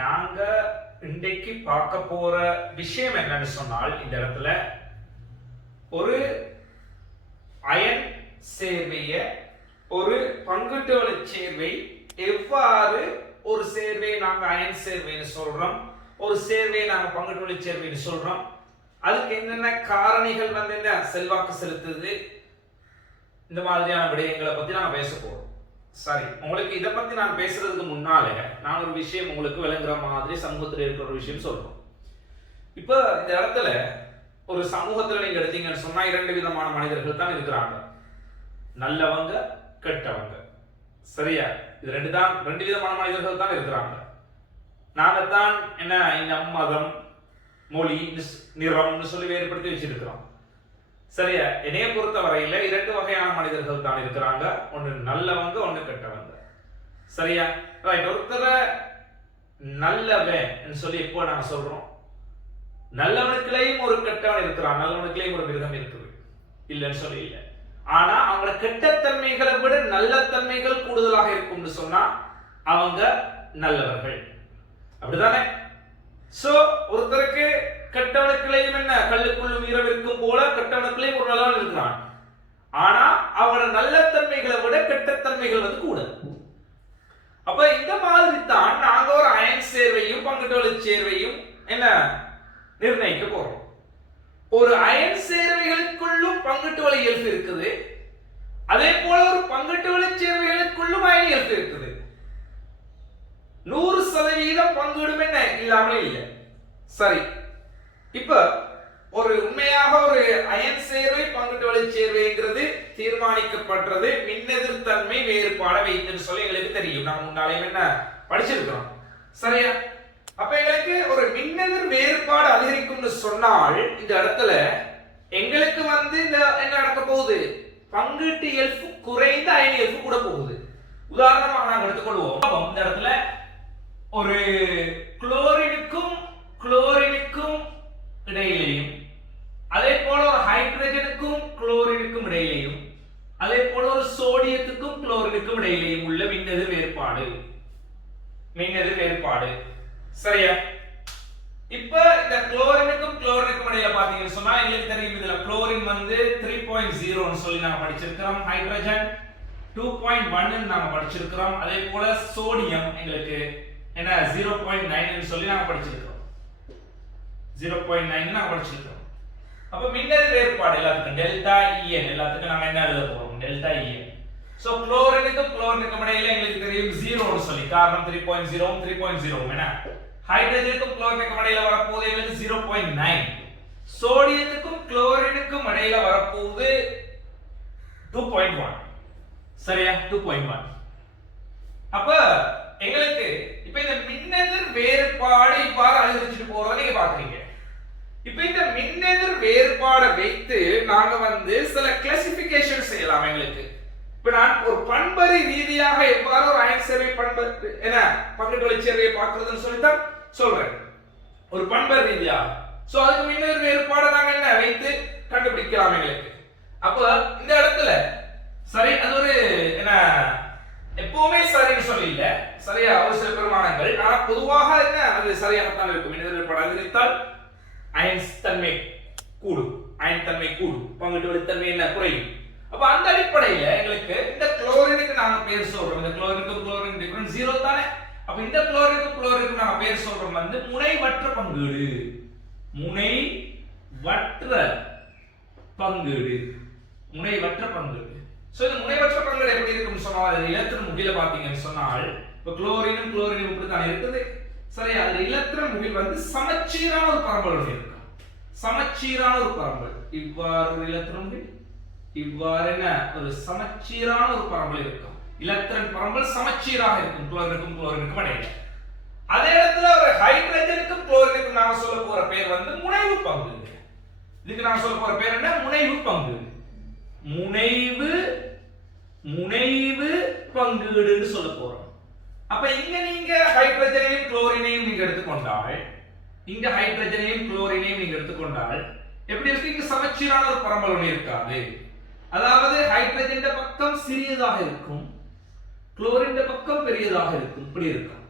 நாங்க இன்றைக்கு பார்க்க போற விஷயம் என்னன்னு சொன்னால், இந்த இடத்துல ஒரு அயன் சேர்வைய ஒரு பங்குட்டுவள சேர்வை எவ்வாறு ஒரு சேர்வையை நாங்க அயன் சேர்வைன்னு சொல்றோம், ஒரு சேர்வையை நாங்க பங்குட்டுவள சேர்வைன்னு சொல்றோம், அதுக்கு என்னென்ன காரணிகள் வந்து என்ன செல்வாக்கு செலுத்துது, இந்த மாதிரியான விடயங்களை பத்தி நாங்க பேச போறோம். சரி, உங்களுக்கு இதை பத்தி நான் பேசுறதுக்கு முன்னாலே நான் ஒரு விஷயம் உங்களுக்கு விளங்குற மாதிரி சமூகத்தில் இருக்கிற ஒரு விஷயம் சொல்றோம். இப்ப இந்த இடத்துல ஒரு சமூகத்துல நீங்க எடுத்தீங்கன்னு சொன்னா இரண்டு விதமான மனிதர்கள் தான் இருக்கிறாங்க, நல்லவங்க கெட்டவங்க. சரியா? இது ரெண்டு விதமான மனிதர்கள் தான் இருக்கிறாங்க. நாங்கத்தான் என்ன இந்த மதம், மொழி, நிறம்னு சொல்லி வேறுபடுத்தி வச்சிருக்கிறோம். சரியா? என்னைய பொறுத்த வரையில இரண்டு வகையான மனிதர்கள் தான் இருக்கிறாங்க, ஒன்னு நல்லவங்க, ஒன்னு கெட்டவங்க. சரியா? ரைட். ஒருத்தர நல்லவன் சொல்லி எப்போ நாங்க சொல்றோம், நல்லவனுக்குள்ளேயும் ஒரு கெட்டவன் இருக்கிறான், நல்லவனுக்குள்ளேயும் ஒரு மிருகம் இருக்குது, இல்லைன்னு சொல்லி இல்லை. ஆனா அவங்களோட கெட்டத்தன்மைகளை விட நல்ல தன்மைகள் கூடுதலாக இருக்கும்னு சொன்னா அவங்க நல்லவர்கள். அப்படிதானே? சோ ஒருத்தருக்கு கெட்டவனுக்குள்ளேயும் என்ன கல்லுக்குள்ளும் ஈரம் இருக்கும் போல கெட்டவனுக்குள்ளேயும் ஒரு நல்லவன் இருக்கிறான். ஆனா அவனோட நல்ல தன்மைகளை விட கெட்டத்தன்மைகள் வந்து கூட. அப்ப இந்த மாதிரி தான் நாங்க ஒரு அயன் சேர்வையும் பங்குட்டுவள சேர்வையும் என்ன நிர்ணயிக்க போறோம். ஒரு அயன் சேர்வைகளுக்குள்ளும் பங்குட்டுவள இயல்பு இருக்குது, அதே போல ஒரு பங்குட்டுவள சேர்வைகளுக்குள்ளும் அயன் இயல்பு இருக்குது. 100% பங்குடும் என்ன இல்லாமல் இல்லை. சரி, இப்ப ஒரு உண்மையாக ஒரு அயன் சேர்வை பங்குட்டுவள சேர்வைங்கிறது தீர்மானிக்கப்பட்டது மின்னெதிர்த்தன்மை வேறுபாட வைத்துன்னு சொல்லி எங்களுக்கு தெரியும், நாம் முன்னாலேயும் என்ன படிச்சிருக்கிறோம். சரியா? அப்ப எங்களுக்கு ஒரு மின்னெதிர் வேறுபாடு அதிகரிக்கும்னு சொன்னால் இந்த இடத்துல எங்களுக்கு வந்து இந்த என்ன நடக்க போகுது, பங்குட்டு இயல்பு குறைந்த அயன் இயல்பு கூட போகுது. உதாரணமாக நாங்கள் எடுத்துக்கொள்வோம், இந்த இடத்துல ஒரு குளோரினுக்கும் இடையிலையும், அதே போல ஒரு ஹைட்ரஜனுக்கும் குளோரினுக்கும் இடையிலையும், அதே போல ஒரு சோடியத்துக்கும் குளோரினுக்கும் இடையிலையும் உள்ள மின்னெதிர் வேறுபாடு. சரியா? இப்ப இந்த குளோரினுக்கும் இடையில பாத்தீங்கன்னு சொன்னா எங்களுக்கு தெரியும், இதுல குளோரின் வந்து 3.0 ன்னு சொல்லி நாம படிச்சிருக்கிறோம், ஹைட்ரஜன் 2.1 ன்னு நாம படிச்சிருக்கிறோம், அதே போல சோடியம் எங்களுக்கு என்ன 0.9 ன்னு சொல்லி நாம படிச்சிருக்கிறோம், 0.9 நாம படிச்சிருக்கிறோம். அப்ப மின்னெதிர் வேறுபாடு எல்லாத்துக்கும் டெல்டா En எல்லாத்துக்கும் நாம என்ன எழுத போறோம், டெல்டா En. சோ குளோரினுக்கும் இடையில எங்களுக்கு தெரியும் 0 ன்னு சொல்லி, காரணம் 3.0 3.0 என்ன. ஹைட்ரஜனுக்கும் குளோரினுக்கும் இடையில வரப்போகுது எங்களுக்கு 0.9, சோடியத்துக்கும் குளோரினுக்கும் இடையில வரப்போகுது 2.1. சரியா? 2.1. அப்ப எங்களுக்கு இப்ப இந்த மின்னெதிர் வேறுபாடு இவ்வாறு அதிகரிச்சுட்டு போறதை நீங்க பாக்குறீங்க. இப்ப இந்த மின்னெதிர் வேறுபாடை வைத்து நாங்க வந்து சில கிளாசிபிகேஷன் செய்யலாம். எங்களுக்கு இப்ப நான் ஒரு பண்பறி ரீதியாக எவ்வாறு ஒரு அயன் சேர்வை பண்பு என்ன பங்குட்டுவள சேர்வையை பார்க்கிறதுன்னு சொல்லித்தான் சொல்றேன், ஒரு பண்பறி ரீதியா. சோ அதுக்கு மின்னெதிர் வேறுபாடை நாங்க என்ன வைத்து கண்டுபிடிக்கலாம் எங்களுக்கு. அப்ப இந்த இடத்துல சரி, அது ஒரு என்ன எப்பவுமே சரின்னு சொல்லி இல்ல, சரியா? ஒரு சில பெருமானங்கள், ஆனா பொதுவாக என்ன அது சரியாகத்தான் இருக்கும். மின்னெதிர் வேறுபாடு அதிகரித்தால் அயன் தன்மை கூடும், பங்குட்டுவள தன்மை என்ன குறையும். அப்ப அந்த அடிப்படையில எங்களுக்கு இந்த குளோரினுக்கு நாங்க பேர் சொல்றோம், இந்த குளோரின் டிஃபரன்ஸ் 0 தானே. அப்ப இந்த குளோரினுக்கு நாங்க பேர் சொல்றோம் வந்து முனைவற்ற பங்கீடு. சோ இந்த முனைவற்ற பங்கீடு எப்படி இருக்கும்னு சொன்னா, அது இலத்திரன் முகில பாத்தீங்கன்னு சொன்னால் இப்ப குளோரினும் இப்படி தான் இருக்குது. சரி, அது இலத்திரன் முகில் வந்து சமச்சீரான ஒரு பரம்பல் இருக்கும், சமச்சீரான ஒரு பரம்பல். இவ்வாறு ஒரு இலத்திரன் முகில், இவ்வாறு என்ன ஒரு சமச்சீரான ஒரு பரம்பல் இருக்கும். இலத்திரன் பரம்பல் சமச்சீராக இருக்கும் குளோரினுக்கும் இடையில. அதே இடத்துல ஒரு ஹைட்ரஜனுக்கும் குளோரினுக்கும் நாம சொல்ல போற பேர் வந்து முனைவு பங்கு. இதுக்கு நாம சொல்ல போற பேர் என்ன, முனைவு பங்கு. முனைவு பங்கீடுன்னு சொல்ல போறோம். அப்ப இங்க நீங்க ஹைட்ரஜனையும் குளோரினையும் நீங்க எடுத்துக்கொண்டால், எப்படி இருக்கு, இங்க சமச்சீரான ஒரு பரம்பல் ஒன்று இருக்காது. அதாவது ஹைட்ரஜன் பக்கம் சிறியதாக இருக்கும், குளோரின் பக்கம் பெரியதாக இருக்கும், இப்படி இருக்கும்.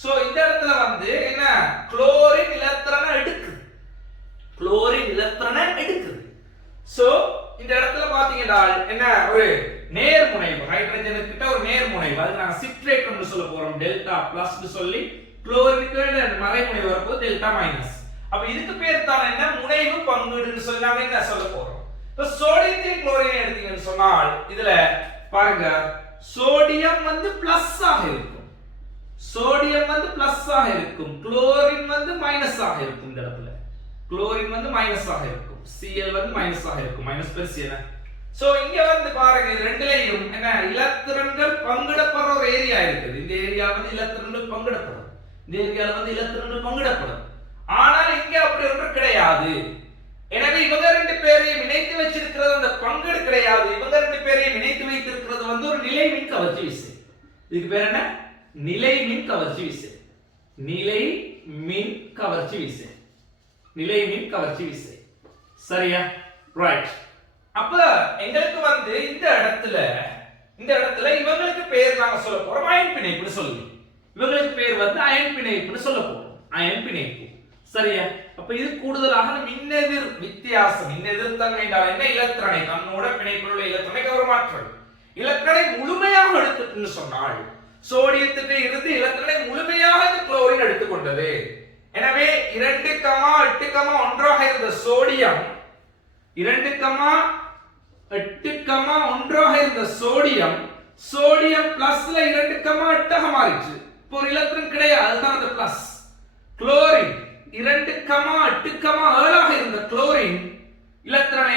சோ இந்த இடத்துல வந்து என்ன குளோரின் இலத்திரனை எடுக்குது, குளோரின் இலத்திரனை எடுக்குது. சோ இந்த இடத்துல பாத்தீங்கன்னா என்ன ஒரு நேர்முனைவு, ஹைட்ரஜன் கிட்ட ஒரு நேர்முனைவு, அது நாங்க சிட்ரேட் னு சொல்ல போறோம். டெல்டா பிளஸ் னு சொல்லி குளோரினுக்கு மறைமுனைவு வரப்போது டெல்டா மைனஸ். அப்ப இதுக்கு பேர் தான் என்ன முனைவு பங்கீடுன்னு சொல்லி நாங்க என்ன சொல்ல போறோம். இப்ப சோடியத்தையும் குளோரினை எடுத்தீங்கன்னு சொன்னால் இதுல பாருங்க சோடியம் வந்து பிளஸ் ஆக இருக்கும், சோடியம் வந்து பிளஸ் ஆக இருக்கும், குளோரின் வந்து மைனஸ் ஆக இருக்கும். இந்த இடத்துல குளோரின் வந்து மைனஸ் ஆக இருக்கும், Cl வந்து மைனஸ் ஆக இருக்கும், மைனஸ் பிளஸ் என்ன. சோ இங்க வந்து பாருங்க இது ரெண்டுலயும் என்ன இலத்திரன்கள் பங்கிடப்படுற ஒரு ஏரியா இருக்குது. இந்த ஏரியா வந்து இலத்திரன்கள் பங்கிடப்படும், இந்த ஏரியால வந்து இலத்திரன்கள் பங்கிடப்படும். ஆனால் இங்க அப்படி ஒன்று கிடையாது. எனவே இவங்க ரெண்டு பேரையும் இணைத்து வச்சிருக்கிறது அந்த பங்கீடு கிடையாது. இவங்க ரெண்டு பேரையும் இணைத்து வைத்திருக்கிறது வந்து ஒரு நிலை மின் கவர்ச்சி விசை. இதுக்கு பேர் என்ன? நிலை மின் கவர்ச்சி விசை. நிலை மின் கவர்ச்சி விசை, நிலை மின் கவர்ச்சி விசை. சரியா? ரைட். அப்ப எங்களுக்கு வந்து இந்த இடத்துல இவங்களுக்கு பேர் நாங்க சொல்ல போறோம் அயன் பிணைப்புன்னு சொல்லி. இவங்களுக்கு பேர் வந்து அயன் பிணைப்புன்னு சொல்ல போறோம், அயன் பிணைப்பு. சரியா? அப்ப இது கூடுதலாக மின்னெதிர் வித்தியாசம், மின்னெதிர் தன்மை என்றால் என்ன? இலத்திரனை தன்னோட பிணைப்பில் உள்ள இலத்திரனை கவர்மாற்றல். இலத்திரனை முழுமையாக எடுத்துன்னு சொன்னால் சோடியத்துக்கு இருந்து இலத்திரனை முழுமையாக இந்த குளோரின் எடுத்துக்கொண்டது. எனவே 2,8,1 இருந்த சோடியம் 2,8,1 இருந்த சோடியம் சோடியம் பிளஸ்ல 2,8 மாறிச்சு. இப்போ ஒரு இலத்திரன் கிடையாது, அதுதான் அந்த பிளஸ். குளோரின் 2,8,7 இருந்த குளோரின் இலத்திரனை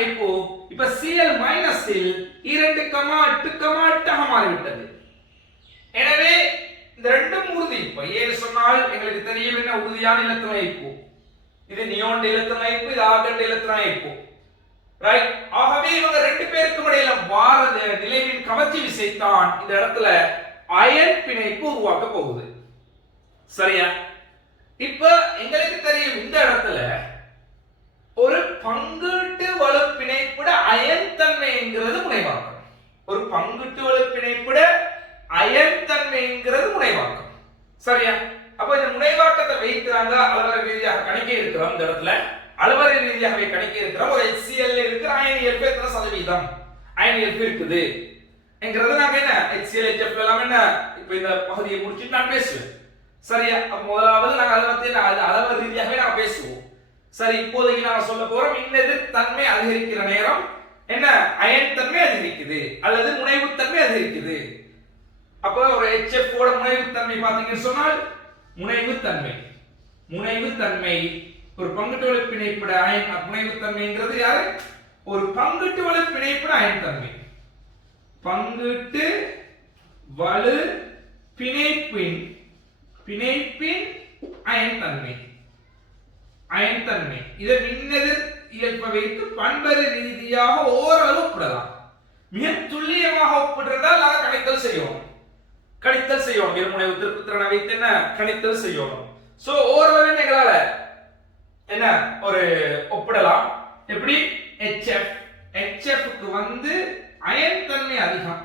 இப்ப Cl மைனஸில் 2,8,8 மாறிவிட்டது. எனவே இந்த ரெண்டும் உறுதி. இப்ப ஏன்னு சொன்னால் எங்களுக்கு தெரியும் என்ன உறுதியான இலத்திரன் இணைப்பு. இது நியோன் இலத்திரன் இணைப்பு, இது ஆர்கன் இலத்திரன் இணைப்பு. ரைட்? ஆகவே இவங்க ரெண்டு பேருக்கும் இடையில வாரத நிலைமின் கவர்ச்சி விசை தான் இந்த இடத்துல அயன் பிணைப்பு உருவாக்க போகுது. சரியா? இப்ப எங்களுக்கு தெரியும் இந்த இடத்துல ஒரு பங்கீட்டு வலு பிணைப்புட அயன் தன்மைங்கிறது முனைவாக்கம். ஒரு பங்கீட்டு வலு பிணைப்புட அயன் தன்மைங்கிறது முனைவாக்கம். சரியா? அப்ப இந்த முனைவாக்கத்தை வைக்கிறாங்க, அளவரை ரீதியாக கணிக்க இருக்கிறோம். இந்த இடத்துல அளவரை ரீதியாகவே கணிக்க இருக்கிறோம். ஒரு HCl இருக்கிற அயன் இயல்பு எத்தனை சதவீதம் அயன் இயல்பு இருக்குது என்கிறது நாங்க என்ன HCl HF எல்லாம் என்ன இப்ப இந்த பகுதியை முடிச்சுட்டு நான் பேசுவேன். சரியா? அப்ப முதலாவது நாங்க அதை பத்தி அளவு ரீதியாகவே நாங்க பேசுவோம். சரி, இப்போதைக்கு நாங்க சொல்ல போறோம் மின்னெதிர் தன்மை அதிகரிக்கிற நேரம் என்ன அயன் தன்மை அதிகரிக்குது அல்லது முனைவு தன்மை அதிகரிக்குது. அப்ப ஒரு HF ஓட முனைவு தன்மை பாத்தீங்கன்னு சொன்னால் முனைவு தன்மை ஒரு பங்கீட்டு வலு பிணைப்புட அயன் முனைவு தன்மைங்கிறது யாரு? ஒரு பங்கீட்டு வலு பிணைப்புட அயன் தன்மை. பங்கீட்டு வலு பிணைப்பின் அயன் தன்மை இதை மின்னெதிர் இயல்பை வைத்து பண்பறு ரீதியாக ஓரளவு ஒப்பிடலாம். மிக துல்லியமாக ஒப்பிடுறதால் நாங்கள் கணித்தல் செய்யணும். இருமுனை திருப்புத்திறனை வைத்து என்ன கணித்தல் செய்யணும். சோ ஓரளவு எங்களால என்ன ஒரு ஒப்பிடலாம். எப்படி? HFக்கு வந்து அயன் தன்மை அதிகம்,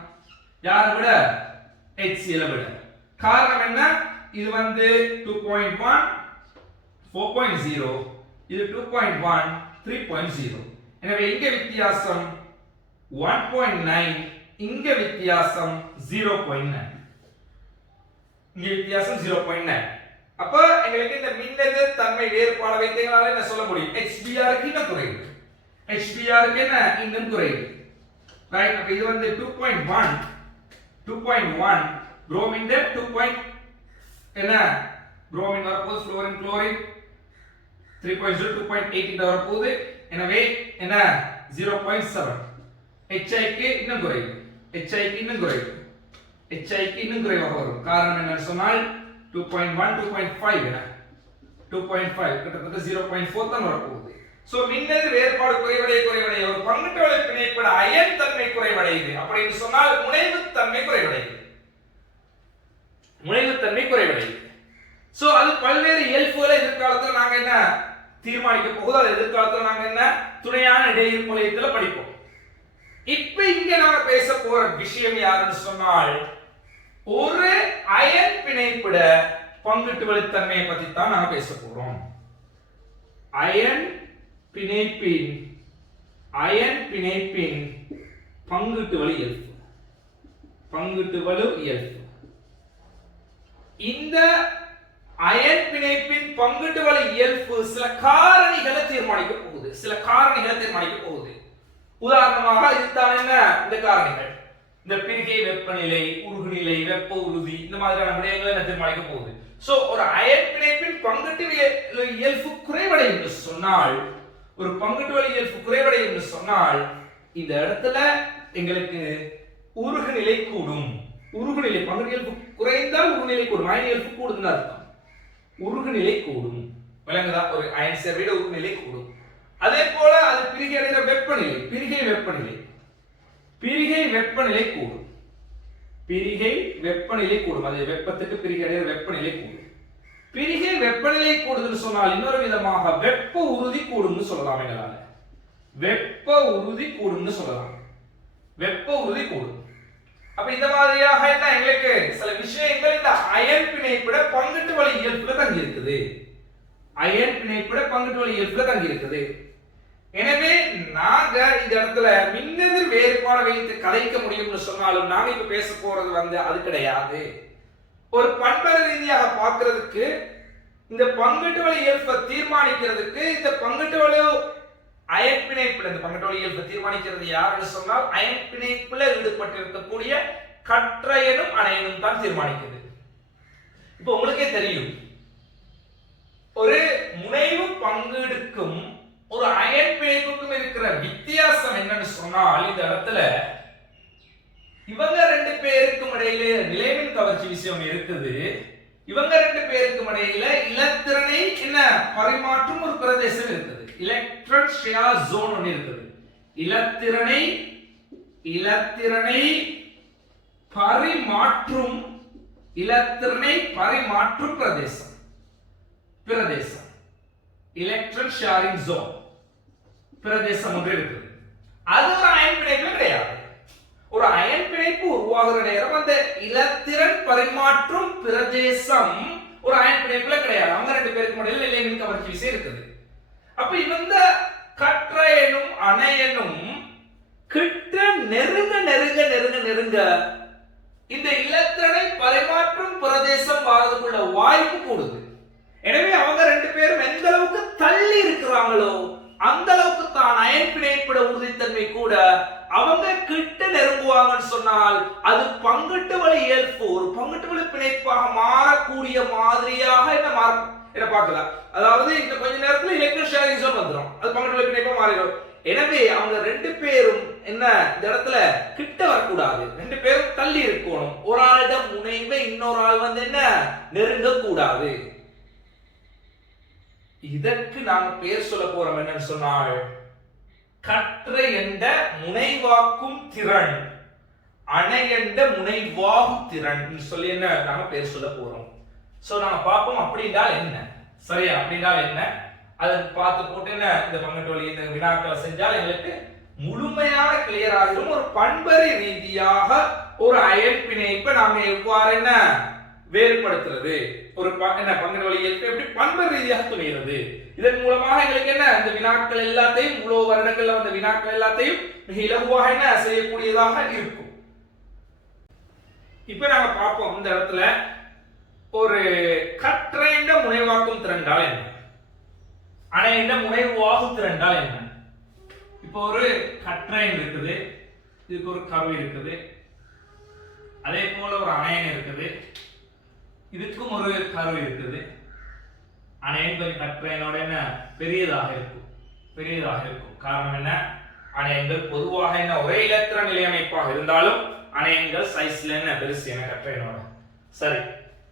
யாரை விட? HCl விட. காரணம் என்ன? இது வந்து 2.1 4.0, இது 2.1 3.0. எனவே இங்க வித்தியாசம் 1.9, இங்க வித்தியாசம் 0.9, இங்க வித்தியாசம் 0.9. அப்ப எங்களுக்கு இந்த மின்னெதிர் தன்மை வேறுபாடு வைத்தீங்கனால என்ன சொல்ல முடியும்? HBr க்கு இன்னும் குறைவு, HBr க்கு என்ன இன்னும் குறைவு. ரைட்? அப்ப இது வந்து 2.1 புரோமின் 2. என்ன புரோமின் வரப்போகுது, ஃப்ளோரின் குளோரின் 3.0 2.8 கிட்ட வரப்போகுது. எனவே என்ன 0.7. HI க்கு இன்னும் குறைவு, HI க்கு இன்னும் குறைவாக வரும். காரணம் என்னன்னு சொன்னால் 2.1 2.5 என்ன 2.5 கிட்டத்தட்ட 0.4 தான் வரப்போகுது. சோ மின்னெதிர் வேறுபாடு குறைவடைய ஒரு பங்கீட்டு வலு பிணைப்புட அயன் தன்மை குறைவடையுது அப்படின்னு சொன்னால் முனைவு தன்மை குறைவடையுது. சோ அது பல்வேறு இயல்புகளை எதிர்காலத்துல நாங்க என்ன தீர்மானிக்க போகுது, அது எதிர்காலத்துல நாங்க என்ன துணையான இடையியல் முறையத்துல படிப்போம். இப்ப இங்க நாங்க பேச போற விஷயம் யாருன்னு சொன்னால் ஒரு அயன் பிணைப்புட பங்கிட்டு வலித்தன்மையை பத்தி தான் நாம பேச போறோம். அயன் பிணைப்பின் பங்கிட்டு வலு இயல்பு. இந்த அயன் பிணைப்பின் பங்கிட்டு வலு இயல்பு சில காரணிகளை தீர்மானிக்க போகுது. உதாரணமாக இதுதான் என்ன இந்த காரணிகள். இந்த பிரிகை வெப்பநிலை, உருகுநிலை, வெப்ப உறுதி, இந்த மாதிரியான விடயங்களை என்ன தீர்மானிக்க போகுது. சோ ஒரு அயன் பிணைப்பின் பங்கிட்டு இயல்பு குறைவடையும் என்று சொன்னால், இந்த இடத்துல எங்களுக்கு உருகுநிலை கூடும். பங்கிட்டு இயல்பு குறைந்தால் உருகுநிலை கூடும். அயன் இயல்பு கூடுதுன்னு அர்த்தம். உருகுநிலை கூடும். விளங்குதா? ஒரு அயன் சேர்வையில உருகுநிலை கூடும். அதே போல அது பிரிகை அடைகிற வெப்பநிலை, பிரிகை வெப்பநிலை கூடும். அது வெப்பத்துக்கு பிரிகை அடைகிற வெப்பநிலை கூடும். பிரிகை வெப்பநிலை கூடுதுன்னு சொன்னால் இன்னொரு விதமாக வெப்ப உறுதி கூடும்னு சொல்லலாம். எங்களால வெப்ப உறுதி கூடும். அப்ப இந்த மாதிரியாக என்ன எங்களுக்கு சில விஷயங்கள் இந்த அயன் பிணைப்பிட பங்கிட்டு வலு இயல்புல தங்கி இருக்குது. எனவே நாங்க இந்த இடத்துல மின்னெதிர் வேறுபாடு வைத்து கலைக்க முடியும்னு சொன்னாலும் நாங்க இப்ப பேச போறது அது கிடையாது. ஒரு பண்பறு ரீதியாக பார்க்கிறதுக்கு இந்த பங்கிட்டு வலு இயல்பை தீர்மானிக்கிறதுக்கு இந்த பங்கிட்டு வலு அயன் பிணைப்புல இந்த பங்கிட்டு வலு இயல்பை தீர்மானிக்கிறது யாருன்னு சொன்னால் அயன் பிணைப்புல ஈடுபட்டிருக்கக்கூடிய கற்றையனும் அணையனும் தான் தீர்மானிக்கிறது. இப்போ உங்களுக்கே தெரியும், ஒரு முனைவு பங்கீடுக்கும் ஒரு அயன் பிணைப்புக்கும் இருக்கிற வித்தியாசம் என்னன்னு சொன்னால், இந்த இடத்துல இவங்க ரெண்டு பேருக்கும் இடையில நிலைமின் கவர்ச்சி விஷயம் இருக்குது. இவங்க ரெண்டு பேருக்கும் இடையில இலத்திரனை என்ன பரிமாற்றும் ஒரு பிரதேசம் இருக்குது. எலக்ட்ரான் ஷேர் ஜோன் ஒன்று இருக்குது. இலத்திரனை பரிமாற்றும் பிரதேசம் எலக்ட்ரான் ஷேரிங் ஜோன் பிரதேசம் ஒன்று இருக்குது. அது ஒரு அயன் பிணைப்பு கிடையாது. ஒரு அயன் பிணைப்பு உருவாகிற நேரம் அந்த இலத்திரன் பரிமாற்றும் பிரதேசம் ஒரு அயன் பிணைப்புல கிடையாது. அவங்க ரெண்டு பேருக்கு இடையில நிலைமின் கவர்ச்சி விசை இருக்குது. அப்ப இந்த கற்றையனும் அணையனும் கிட்ட நெருங்க இந்த இலத்திரனை பரிமாற்றும் பிரதேசம் வாழ்றதுக்குள்ள வாய்ப்பு கூடுது. எனவே அவங்க ரெண்டு பேரும் எந்த அளவுக்கு தள்ளி இருக்கிறாங்களோ அந்த அளவுக்கு தான் அயன் பிணைப்பிட உறுதித்தன்மை கூட. அவங்க கிட்ட நெருங்குவாங்கன்னு சொன்னால் அது பங்கிட்டு வலு இயல்பு ஒரு பங்கிட்டு வலு பிணைப்பாக மாறக்கூடிய மாதிரியாக என்ன பார்க்கலாம். அதாவது இந்த கொஞ்ச நேரத்துல எலக்ட்ரான் ஷேரிங் ஜோன் வந்துடும், அது பங்கிட்டு வலு பிணைப்பா மாறிடும். எனவே அவங்க ரெண்டு பேரும் என்ன இந்த இடத்துல கிட்ட வரக்கூடாது, ரெண்டு பேரும் தள்ளி இருக்கணும். ஒரு ஆளிடம் முனைவை இன்னொரு ஆள் என்ன நெருங்க கூடாது. இதற்கு நாங்க பேர் சொல்ல போறோம் என்னன்னு சொன்னால் கற்றை என்ற முனைவாக்கும் திறன், அணை என்ற முனைவாகு திறன் சொல்லி என்ன நாங்க பேர் சொல்ல போறோம். சோ நாங்க பார்ப்போம் அப்படின்னா என்ன, சரியா அப்படின்னா என்ன அதை பார்த்து போட்டு என்ன இந்த பங்கிட்டு வலு இந்த வினாக்களை செஞ்சால் எங்களுக்கு முழுமையான கிளியர் ஆகிடும். ஒரு பண்பறி ரீதியாக ஒரு அயன் பிணைப்பை நாம எவ்வாறு என்ன வேறுபடுத்துறது, ஒரு என்ன பங்கிட்டு வலு இயல்பு எப்படி பண்பறி ரீதியாக துணைகிறது, இதன் மூலமாக எங்களுக்கு என்ன இந்த வினாக்கள் எல்லாத்தையும் இவ்வளவு வருடங்கள்ல வந்த வினாக்கள் எல்லாத்தையும் மிக இலகுவாக என்ன செய்யக்கூடியதாக இருக்கும். இப்ப நாங்க பார்ப்போம் இந்த இடத்துல ஒரு கற்றைண்ட முனைவாக்கும் திறன்டால் என்ன, அணைண்ட முனைவாகு திறன்டால் என்ன. இப்போ ஒரு கற்றைன் இருக்குது, இதுக்கு ஒரு கரு இருக்குது, அதே போல ஒரு அணையன் இருக்குது, இதுக்கும் ஒரு கரு இருக்குது. அணையன் கற்றையனோட என்ன பெரியதாக இருக்கும். காரணம் என்ன, அணையன்கள் பொதுவாக என்ன ஒரே இலத்திரன் நிலையமைப்பாக இருந்தாலும் அணையன்கள் சைஸ்ல என்ன பெருசு என கற்றையனோட. சரி,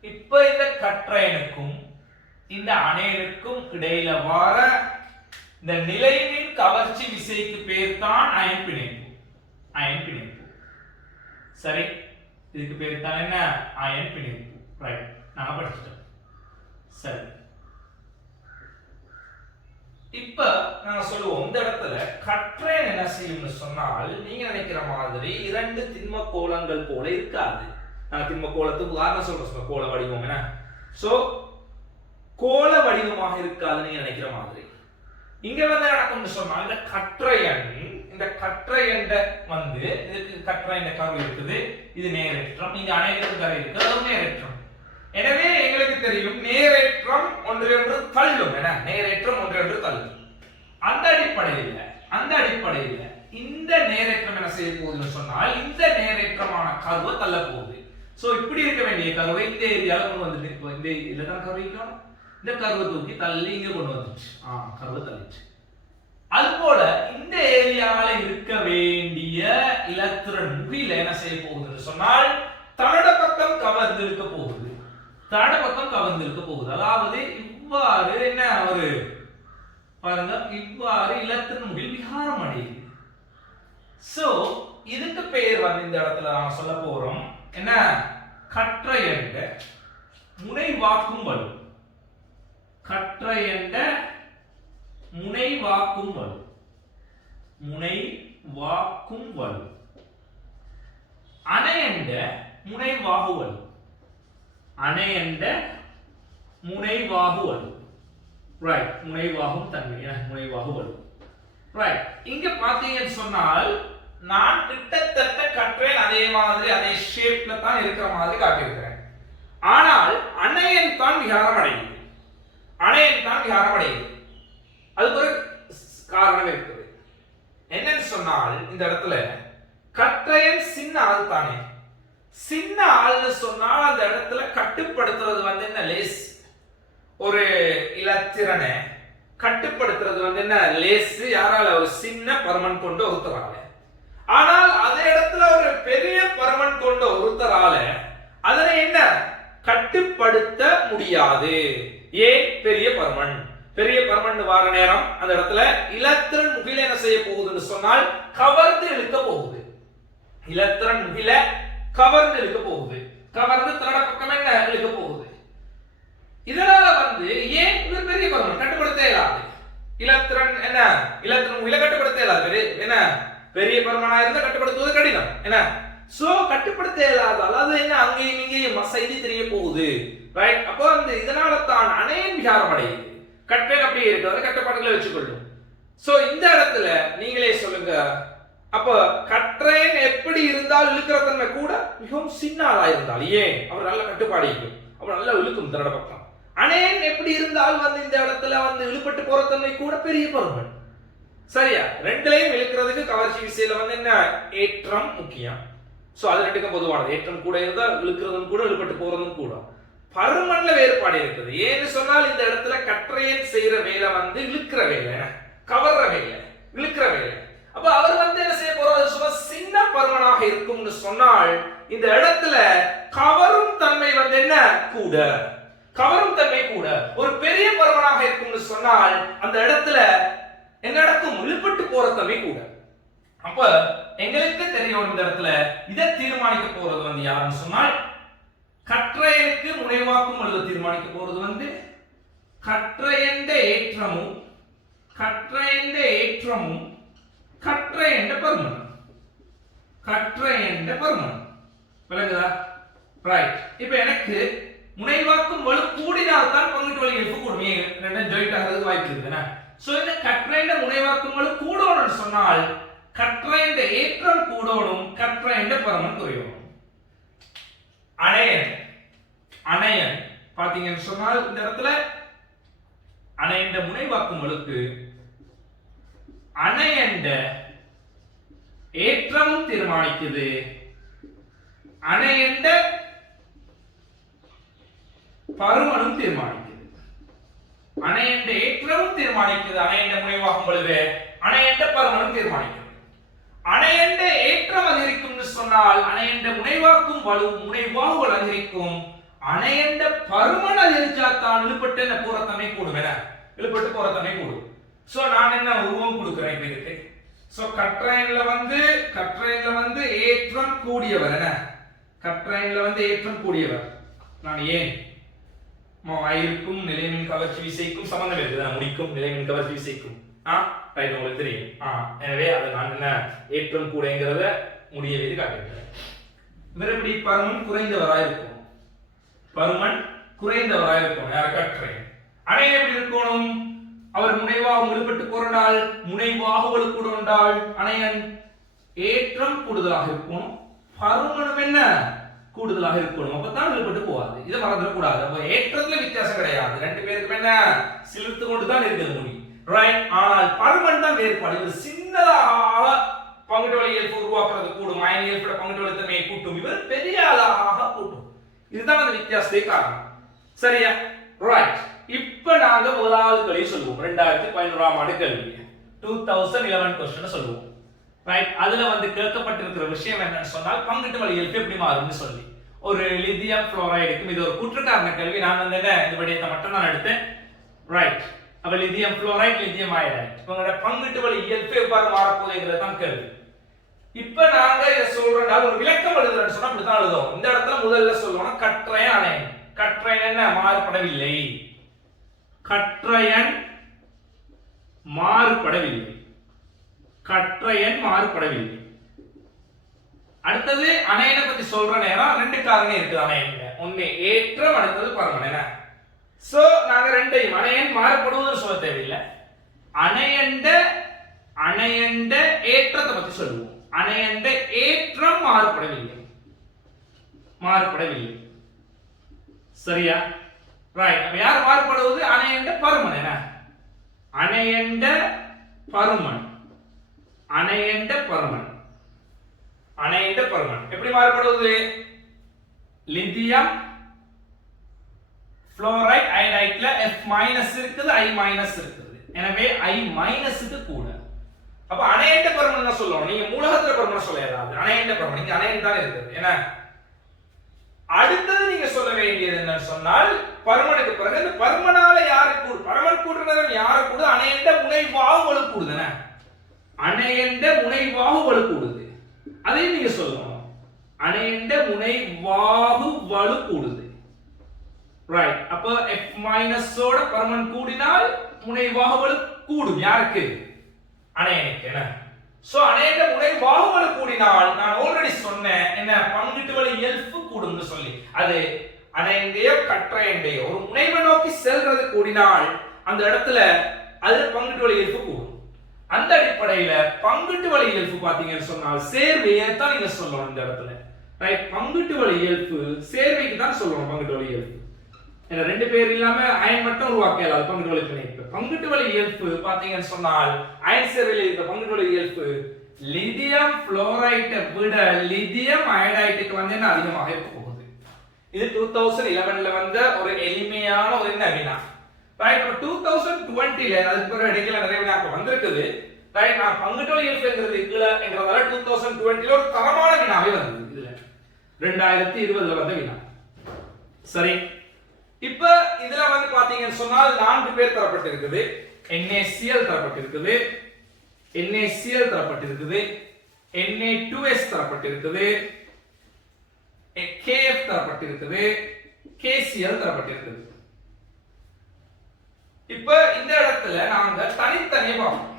இப்ப இந்த கற்றையனுக்கும் இந்த அணையனுக்கும் இடையில வார இந்த நிலைமின் கவர்ச்சி விசைக்கு பேர் தான் அயன் பிணைப்பு. சரி, இதுக்கு பேர் தான் என்ன அயன் பிணைப்பு. ரைட், நாம படிச்சிட்டோம். சரி, இப்ப நாங்க சொல்லுவோம் இந்த இடத்துல கற்றையன் என்ன செய்யும்னு சொன்னால் நீங்க நினைக்கிற மாதிரி இரண்டு திண்ம கோளங்கள் போல இருக்காது. நாங்க திண்ம கோளத்துக்கு உதாரணம் சொல்றோம், கோள வடிவம் என்ன. சோ கோள வடிவமாக இருக்காது நீங்க நினைக்கிற மாதிரி. இங்க வந்து நடக்கும்னு சொன்னா இந்த கற்றையன் வந்து இதுக்கு கற்றையன் கர்வ் இருக்குது, இது நேரேற்றம், இங்க அனைவரும் கரை இருக்கு, அதுவும் நேரேற்றம். எனவே எங்களுக்கு தெரியும் நேரேற்றம் ஒன்றையொன்று தள்ளும் என, நேரேற்றம் ஒன்றையொன்று தள்ளும். அந்த அடிப்படையில் இந்த நேரேற்றம் என்ன செய்ய போகுதுன்னு சொன்னால் இந்த நேரேற்றமான கர்வ தள்ள போகுது. சோ இப்படி இருக்க வேண்டிய கர்வை இந்த ஏரியால கொண்டு வந்துட்டு இந்த இதுதான் கர்வைக்கான இந்த கர்வ தூக்கி தள்ளி இங்க கொண்டு வந்துச்சு. கர்வ தள்ளிச்சு. அதுபோல இந்த ஏரியால இருக்க வேண்டிய இலத்திரன் முகில என்ன செய்ய போகுதுன்னு சொன்னால் தன்னோட பக்கம் கவர்ந்து இருக்க போகுது. அதாவது இவ்வாறு என்ன ஒரு பாருங்க, இவ்வாறு இலத்திரன் முகில் விகாரம் அடையுது. சோ இதுக்கு பேர் வந்து இந்த இடத்துல நாம சொல்ல போறோம் என்ன, கற்றையண்ட முனைவாக்கும் வலு. கற்றையண்ட முனைவாக்கும் வலு. அணையண்ட முனைவாகு வலு. ரைட், முனைவாகும் தன்மை முனைவாகு வலு. ரைட், இங்க பாத்தீங்கன்னு சொன்னால் நான் கிட்டத்தட்ட கற்றேன் அதே மாதிரி அதே ஷேப்ல தான் இருக்கிற மாதிரி காட்டியிருக்கிறேன். ஆனால் அணையன் தான் விகாரம் அடையுது. அதுக்கு ஒரு காரணம் இருக்குது. என்னன்னு சொன்னால் இந்த இடத்துல கற்றையன் சின்ன ஆள் தானே. சின்ன ஆள்னு சொன்னால் அந்த இடத்துல கட்டுப்படுத்துறது வந்து என்ன, லேஸ். ஒரு இலத்திரனை கட்டுப்படுத்துறது வந்து என்ன, லேஸ். யாரால? ஒரு சின்ன பருமன் கொண்டு ஒருத்தரால. ஆனால் அதே இடத்துல ஒரு பெரிய பருமன் கொண்ட ஒருத்தரால அதனை என்ன கட்டுப்படுத்த முடியாது. ஏன்? பெரிய பருமன் வார நேரம் அந்த இடத்துல இலத்திரன் முகில என்ன செய்ய போகுதுன்னு சொன்னால் கவர்ந்து இழுக்க போகுது. இலத்திரன் முகில கவர்ந்து இழுக்க போகுது. கவர்ந்து தன்னோட பக்கம் என்ன இழுக்க போகுது. இதனால வந்து ஏன் இது பெரிய பருமன் கட்டுப்படுத்த இயலாது. இலத்திரன் முகில கட்டுப்படுத்த இயலாது. என்ன, பெரிய பருமனா இருந்தா கட்டுப்படுத்துவது கடினம் என்ன. சோ கட்டுப்படுத்த இயலாதால் அது என்ன அங்கேயும் இங்கேயும் செய்தி தெரிய போகுது. ரைட், அப்போ அந்த இதனால தான் அணையன் விகாரம் அடையுது. கற்றையன் அப்படியே இருக்கிறத கட்டுப்பாடுகளை வச்சுக்கொள்ளும். சோ இந்த இடத்துல நீங்களே சொல்லுங்க, அப்ப கற்றையன் எப்படி இருந்தால் இழுக்கிற தன்மை கூட மிகவும் சின்ன ஆளா இருந்தால் ஏன் அவர் நல்ல கட்டுப்பாடு அவர் நல்லா இழுக்கும் தன்னோட பக்கம். அணையன் எப்படி இருந்தால் வந்து இந்த இடத்துல வந்து இழுப்பட்டு போற தன்மை கூட பெரிய பருமன். சரியா? ரெண்டுலையும் இழுக்கிறதுக்கு கவர்ச்சி விசையில வந்து என்ன, ஏற்றம் முக்கியம். சோ அது ரெண்டுக்கும் பொதுவானது. ஏற்றம் கூட இருந்தா இழுக்கிறதும் கூட இழுப்பட்டு போறதும் கூட. பருமன்ல வேறுபாடு இருக்குது. ஏன்னு சொன்னால் இந்த இடத்துல கற்றையன் செய்யற வேலை வந்து இழுக்கிற வேலை, கவர்ற வேலை, இழுக்கிற வேலை. அப்ப அவர் வந்து என்ன செய்ய போறாரு, சும்மா சின்ன பருமனாக இருக்கும்னு சொன்னால் இந்த இடத்துல கவரும் தன்மை வந்து என்ன கூட, ஒரு பெரிய பருமனாக இருக்கும்னு சொன்னால் அந்த இடத்துல என்ன நடக்கும், இழுப்பட்டு போற தன்மை கூட. அப்ப எங்களுக்கு தெரியும் இந்த இடத்துல இதை தீர்மானிக்க போறது வந்து யாருன்னு சொன்னால் கற்றையனுக்கு முனைவாக்கும் வலுவை தீர்மானிக்க போறது வந்து கற்றையண்ட ஏற்றமும் கற்றையண்ட பருமன். விளங்குதா? ரைட். இப்ப எனக்கு முனைவாக்கும் வலு கூடினால் தான் பங்கிட்டு வலி எஃப் கூடுமே, ரெண்டும் ஜாயிண்ட் ஆகிறதுக்கு வாய்ப்பு இருக்குதுன்னா. சோ இந்த கற்றையண்ட முனைவாக்கும் வலு கூடணும்னு சொன்னால் கற்றையண்ட ஏற்றம் கூடணும், கற்றையண்ட பருமன் குறையணும். அணையன் பாத்தீங்கன்னு சொன்னால் இந்த இடத்துல அணையண்ட முனைவாக்கும் வலுக்கு அணையண்ட ஏற்றமும் தீர்மானிக்குது, அணையண்ட பருமனும் தீர்மானிக்குது. அணையண்ட ஏற்றமும் தீர்மானிக்குது, அணையண்ட முனைவாக்கும் வலுவே அணையண்ட பருமனும் தீர்மானிக்குது. அணையண்ட ஏற்றம் அதிகரிக்கும் சொன்னால் அணையண்ட முனைவாக்கும் வலு முனைவாகுகள் அதிகரிக்கும். அணையண்ட பருமன் அதிகரிச்சாத்தான் இழுப்பட்டு என்ன போற தன்மை கூடும் என, இழுப்பட்டு போற தன்மை கூடும். சோ நான் என்ன உருவம் கொடுக்கிறேன் இப்ப இதுக்கு. சோ கற்றையன்ல வந்து ஏற்றம் கூடியவர் என்ன, கற்றையன்ல வந்து ஏற்றம் கூடியவர். நான் ஏன் இருக்கும் நிலைமின் கவர்ச்சி விசைக்கும் சம்பந்தம் இருக்குது, முடிக்கும் நிலைமின் கவர்ச்சி விசைக்கும். ரைட், உங்களுக்கு தெரியும். எனவே அதை நான் என்ன ஏற்றம் கூடங்கிறத முடிய வைத்து காட்டுகிறேன். மறுபடி பருமன் குறைந்தவராக இருக்கும், பருமன் குறைந்தவராக இருக்கணும். யார்? கற்றயன். அணையன் எப்படி இருக்கணும்? அவர் முனைவாக முழுப்பட்டு போறால் முனைவாகுவல் கூட உண்டால் அணையன் ஏற்றம் கூடுதலாக இருக்கணும். பருமனும் என்ன? கூடுதலாக இருக்கணும். அப்பதான் விழுப்பட்டு போகாது. இதை மறந்துட கூடாது. அப்ப ஏற்றத்துல வித்தியாசம் கிடையாது. ரெண்டு பேருக்கும் என்ன? சிலிர்த்து கொண்டு தான் இருக்குது முடி. ரைட். ஆனால் பருமன் தான் வேறுபாடு. இது சின்னதாக பங்குட்டு வழி இயல்பு உருவாக்குறது கூடும். அயன் இயல்போட பங்குட்டு வழி தன்மையை கூட்டும். இவர் பெரிய ஆளாக கூட்டும். இதுதான் அந்த வித்தியாசத்தை காரணம். சரியா? ரைட். இப்ப நாங்க முதலாவது கேள்வி சொல்லுவோம். 2011ஆம் ஆண்டு கேள்வி 2011 क्वेश्चन சொல்லுவோம். ரைட். அதுல வந்து கேட்கப்பட்டிருக்கிற விஷயம் என்னன்னு சொன்னால் பங்குட்டு வழி இயல்பு எப்படி மாறும்னு சொல்லி. ஒரு லித்தியம் புளோரைடுக்கும் இது ஒரு குற்றக்காரண கேள்வி. நான் வந்து என்ன இந்த விடயத்தை மட்டும் நான் எடுத்தேன். ரைட். அப்ப லித்தியம் புளோரைடு, லித்தியம் அயனைடு இவங்களோட பங்குட்டு வழி இயல்பு எவ்வாறு மாறப்போகுதுங்கிறது தான் கேள்வி. இப்ப நாங்க இத சொல்றோம்னா ஒரு விளக்கம் எழுதுறேன்னு சொன்னா இப்படிதான் எழுதுவோம். இந்த இடத்துல முதல்ல சொல்லுவோம் கற்றயன் அணையன். கற்றயன் என்ன? மாறுபடவில்லை. கற்றயன் மாறுபடவில்லை. கற்றயன் மாறுபடவில்லை. அடுத்தது அணையனை பத்தி சொல்ற நேரம் ரெண்டு காரணம் இருக்குது அணையன்ல. ஒண்ணு ஏற்றம், அடுத்தது பருமன். என்ன? சோ நாங்க ரெண்டையும் அணையன் மாறுபடுவதுன்னு சொல்ல தேவையில்லை. அணையண்ட ஏற்றத்தை பத்தி சொல்லுவோம். அணையண்ட ஏற்றம் மாறுபடவில்லை. மாறுபடவில்லை. சரியா? ரைட். அப்ப யார் மாறுபடுவது? அணையண்ட பருமன். என்ன? அணையண்ட பருமன். அணையண்ட பருமன். அணையண்ட பருமன் எப்படி மாறுபடுவது? லித்தியம் புளோரைடு அயனைட்ல F- இருக்குது, I- இருக்குது. எனவே I- க்கு கூட. அப்ப அணையண்ட பருமன் என்ன சொல்லணும்? நீங்க மூலகத்துல பருமன் சொல்ல ஏதாவது அணையண்ட பருமன் இங்க அணையன் தான் இருக்குது. என்ன? அடுத்தது நீங்க சொல்ல வேண்டியது என்னன்னு சொன்னால் பருமனுக்கு பிறகு இந்த பருமனால யாரு கூடு? பருமன் கூடுறதும் யாரு கூடு? அணையண்ட முனைவாகுவலு கூடுதுன. அணையண்ட முனைவாகுவலு கூடுது. அதையும் நீங்க சொல்லணும். அணையண்ட முனைவாகுவலு கூடுது. ரைட். அப்ப F- ஓட பருமன் கூடினால் முனைவாகுவலு கூடும். யாருக்கு? அணையனுக்கு. என்ன? சோ அணையண்ட முனைவாகுவலு கூடினால் நான் ஆல்ரெடி சொன்னேன் என்ன? பங்கிட்டு வழி இயல்பு கூடும்னு சொல்லி. அது அணையண்டையோ கற்றயண்டையோ ஒரு முனைவை நோக்கி செல்றது கூடினால் அந்த இடத்துல அது பங்கிட்டு வழி இயல்பு கூடும். அந்த அடிப்படையில பங்கிட்டு வழி இயல்பு பாத்தீங்கன்னு சொன்னால் சேர்வையை தான் நீங்க சொல்லணும் இந்த இடத்துல. ரைட். பங்கிட்டு வழி இயல்பு சேர்வைக்கு தான் சொல்லணும். பங்கிட்டு வழி இயல்பு ஏன்னா ரெண்டு பேர் இல்லாம அயன் மட்டும் உருவாக்கல. பங்கிட்டு வழி பிணைப்பு. பங்கிட்டு வழி இயல்பு பாத்தீங்கன்னு சொன்னால் அயன் சேர்வையில் இருக்க பங்கிட்டு வழி இயல்பு லித்தியம் புளோரைட்டை விட லித்தியம் அயனைடுக்கு வந்து என்ன அதிகமாக இருக்க போகுது. இது 2011ல வந்த ஒரு எளிமையான ஒரு என்ன வினா. ரைட். 2020ல அதுக்கு பிறகு இடையில நிறைய வினாக்கள் வந்திருக்குது. ரைட். நான் பங்கிட்டு வழி இயல்புங்கிறது கீழங்கிறதால 2020ல ஒரு தரமான வினாவே வந்தது. இதுல 2020ல வந்த வினா. சரி. இப்ப இதுல வந்து பாத்தீங்கன்னு சொன்னால் 4 பேர் தரப்பட்டிருக்குது. NaCl தரப்பட்டிருக்குது, NaCl தரப்பட்டிருக்குது, Na2S தரப்பட்டிருக்குது, Kf தரப்பட்டிருக்குது, KCl தரப்பட்டிருக்குது. இப்ப இந்த இடத்துல நாங்க தனித்தனியே பார்ப்போம்.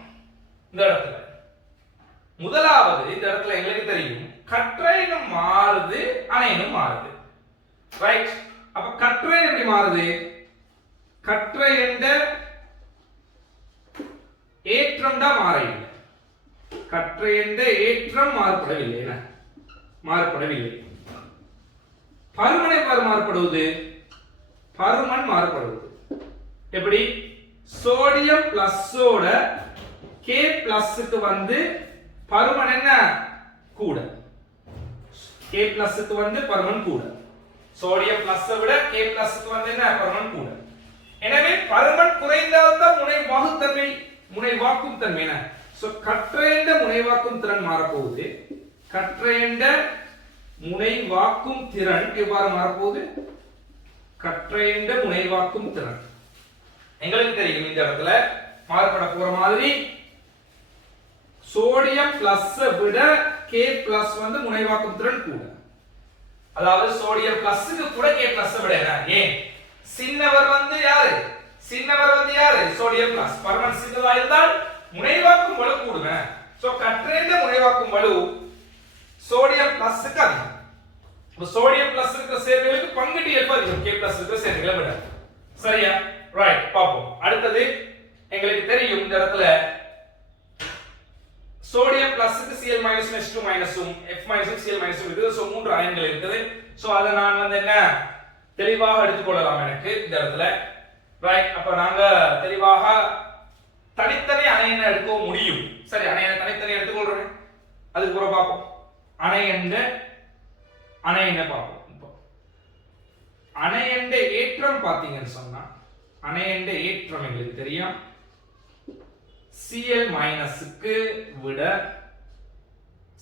இந்த இடத்துல முதலாவது இந்த இடத்துல எங்களுக்கு தெரியும் கற்றயனும் மாறுது, அணையனும் மாறுது. ரைட். அப்ப கற்றயன் எப்படி மாறுது? கற்றயண்ட ஏற்றம் தான் மாறவில்லை. கற்றயண்ட ஏற்றம் மாறுபடவில்லை. என்ன? மாறுபடவில்லை. பருமன் எவ்வாறு மாறுபடுவது? பருமன் மாறுபடுவது எப்படி? சோடியம் பிளஸோட K பிளஸ்க்கு வந்து பருமன் என்ன? கூட. K பிளஸ்க்கு வந்து பருமன் கூட. சோடியம் பிளஸ் விட K பிளஸ்க்கு வந்து என்ன? பருமன் கூட. எனவே பருமன் குறைந்தால் தான் முனைவாகுத்தன்மை, முனைவாக்கும் தன்மை என்ன? சோ கற்றயண்ட முனைவாக்கும் திறன் மாறப்போகுது. கற்றயண்ட முனைவாக்கும் திறன் எவ்வாறு மாறப்போகுது? கற்றயண்ட முனைவாக்கும் திறன் எங்களுக்கு தெரியும் இந்த இடத்துல மாறுபட போற மாதிரி சோடியம் பிளஸ் விட K பிளஸ் வந்து முனைவாக்கும் திறன் கூட. அதாவது சோடியம் பிளஸ்க்கு கூட K பிளஸ் விட ஏன்? சின்னவர் வந்து யாரு? சின்னவர் வந்து யாரு? Sodium plus. பருமன் சின்னதா இருந்தால் முனைவாக்கும் வலு கூடுங்க. சோ கற்றயண்ட முனைவாக்கும் வலு சோடியம் பிளஸ்க்கு அதிகம். சோடியம் பிளஸ் இருக்கிற சேர்க்கைகளுக்கு பங்குட்டு இயல்பு அதிகம் K பிளஸ் இருக்கிற சேர்க்கைகளை விட. சரியா? ரைட், பாப்போம். அடுத்தது எங்களுக்கு தெரியும் இந்த இடத்துல சோடியம் பிளஸ்க்கு Cl மைனஸ் H2 மைனஸும் F மைனஸும் Cl மைனஸும் இருக்குது. சோ மூன்று அயன்கள் இருக்குது. சோ அத நான் வந்து என்ன தெளிவாக எடுத்துக்கொள்ளலாம் எனக்கு இந்த இடத்துல. ரைட், அப்ப நாங்க தெளிவாக தனித்தனி அயனை எடுக்க முடியும். சரி, அயனை தனித்தனி எடுத்துக்கொள்றேன். அதுக்கு அப்புறம் பாப்போம். அயனை பாப்போம். இப்போ அயனோட ஏற்றம் பாத்தீங்கன்னு சொன்னா அயனோட ஏற்றம் எங்களுக்கு தெரியும் Cl மைனஸ்க்கு விட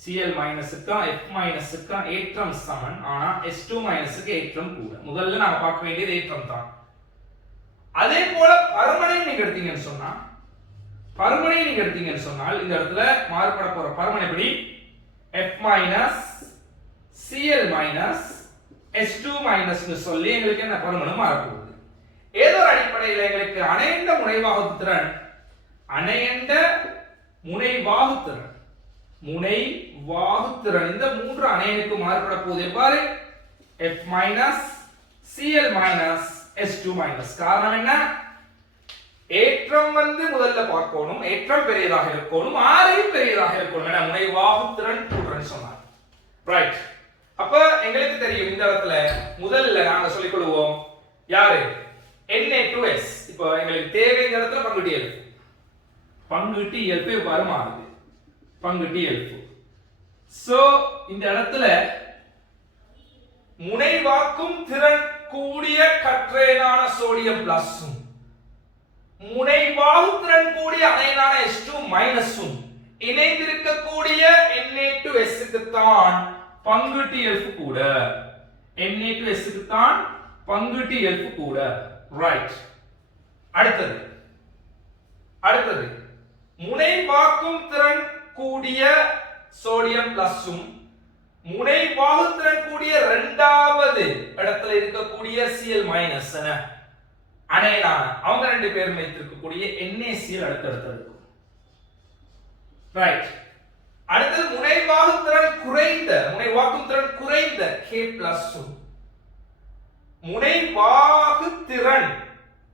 Cl மைனஸ்க்கு F மைனஸ்க்கு ஏற்றம் சமன். ஆனா H2 மைனஸ்க்கு ஏற்றம் கூட. முதல்ல நாம பார்க்க வேண்டியது ஏற்றம் தான். அதே போல பருமனையும் நீங்க எடுத்தீங்கன்னு சொன்னால் இந்த இடத்துல மாறுபட போற பருமன் எப்படி F minus Cl minus H2 minus சொல்லி எங்களுக்கு என்ன பருமனும் மாறப்போகுது. ஏதோ ஒரு அடிப்படையில் எங்களுக்கு அணைந்த முனைவாகுத்திறன் இந்த மூன்று அணையனுக்கு மாறுபட போகுது. எவ்வாறு? F minus Cl minus H2 minus. காரணம் என்ன? ஏற்றம் வந்து முதல்ல பார்க்கணும். ஏற்றம் பெரியதாக இருக்கணும், ஆரையும் பெரியதாக இருக்கணும். என முனைவாகுத்திறன் கூடுறன்னு சொன்னார். ரைட், அப்ப எங்களுக்கு தெரியும் இந்த இடத்துல முதல்ல நாங்க சொல்லிக் கொள்வோம் யாரு Na2S. இப்போ எங்களுக்கு தேவை இந்த இடத்துல பங்குட்டி இயல்பு இவ்வாறு மாறுது. பங்குட்டி இயல்பு. சோ இந்த இடத்துல முனைவாக்கும் திறன் கூடிய கற்றேனான சோடியம் பிளஸும் முனைவாகுத்திறன் கூடிய அயனான H2 மைனஸும் இணைந்திருக்கக்கூடிய Na2S க்கு தான் பங்குட்டி இயல்பு கூட. Na2S க்கு தான் பங்குட்டி இயல்பு கூட. ரைட், அடுத்தது முனைவாக்கும் திறன் கூடிய சோடியம் பிளஸும் முனைவாகுத்திறன் கூடிய இரண்டாவது இடத்துல இருக்கக்கூடிய Cl மைனஸ் அயனான அவங்க ரெண்டு பேரும் வைத்திருக்கக்கூடிய NaCl அடுத்தடுத்து இருக்கும். ரைட், அடுத்தது முனைவாக்கும் திறன் குறைந்த K பிளஸும் முனைவாகுத்திறன்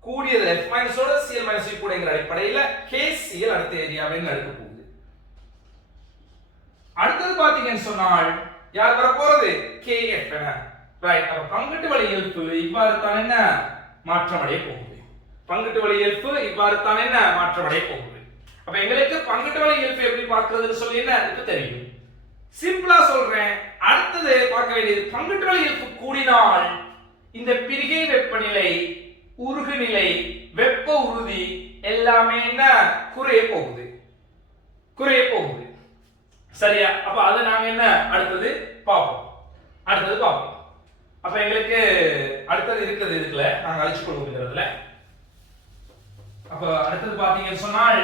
கூடியது F மைனஸோட Cl மைனஸ் கூடங்கிற அடிப்படையில் KCl அடுத்த ஏரியாவில் எடுக்க போகுது. அடுத்தது பாத்தீங்கன்னு சொன்னால் யார் வர போறது? KF. ரைட், அப்ப பங்குட்டு வழி இயல்பு இவ்வாறு தான் என்ன மாற்றமடைய போகுது. அப்ப எங்களுக்கு பங்குட்டு வழி இயல்பு எப்படி பார்க்கிறதுன்னு சொல்லி என்ன இப்ப தெரியும். சிம்பிளா சொல்றேன். அடுத்தது பார்க்க வேண்டியது பங்குட்டு வழி இயல்பு கூடினால் இந்த பிரிகை வெப்பநிலை, உருகுநிலை, வெப்ப உறுதி எல்லாமே என்ன குறைய போகுது. சரியா? அப்ப அது நாங்க என்ன அடுத்தது பார்ப்போம். அப்ப எங்களுக்கு அடுத்தது இருக்குது. இதுல நாங்க அழிச்சு கொள்வோம்ங்கிறதுல. அப்ப அடுத்தது பாத்தீங்கன்னு சொன்னால்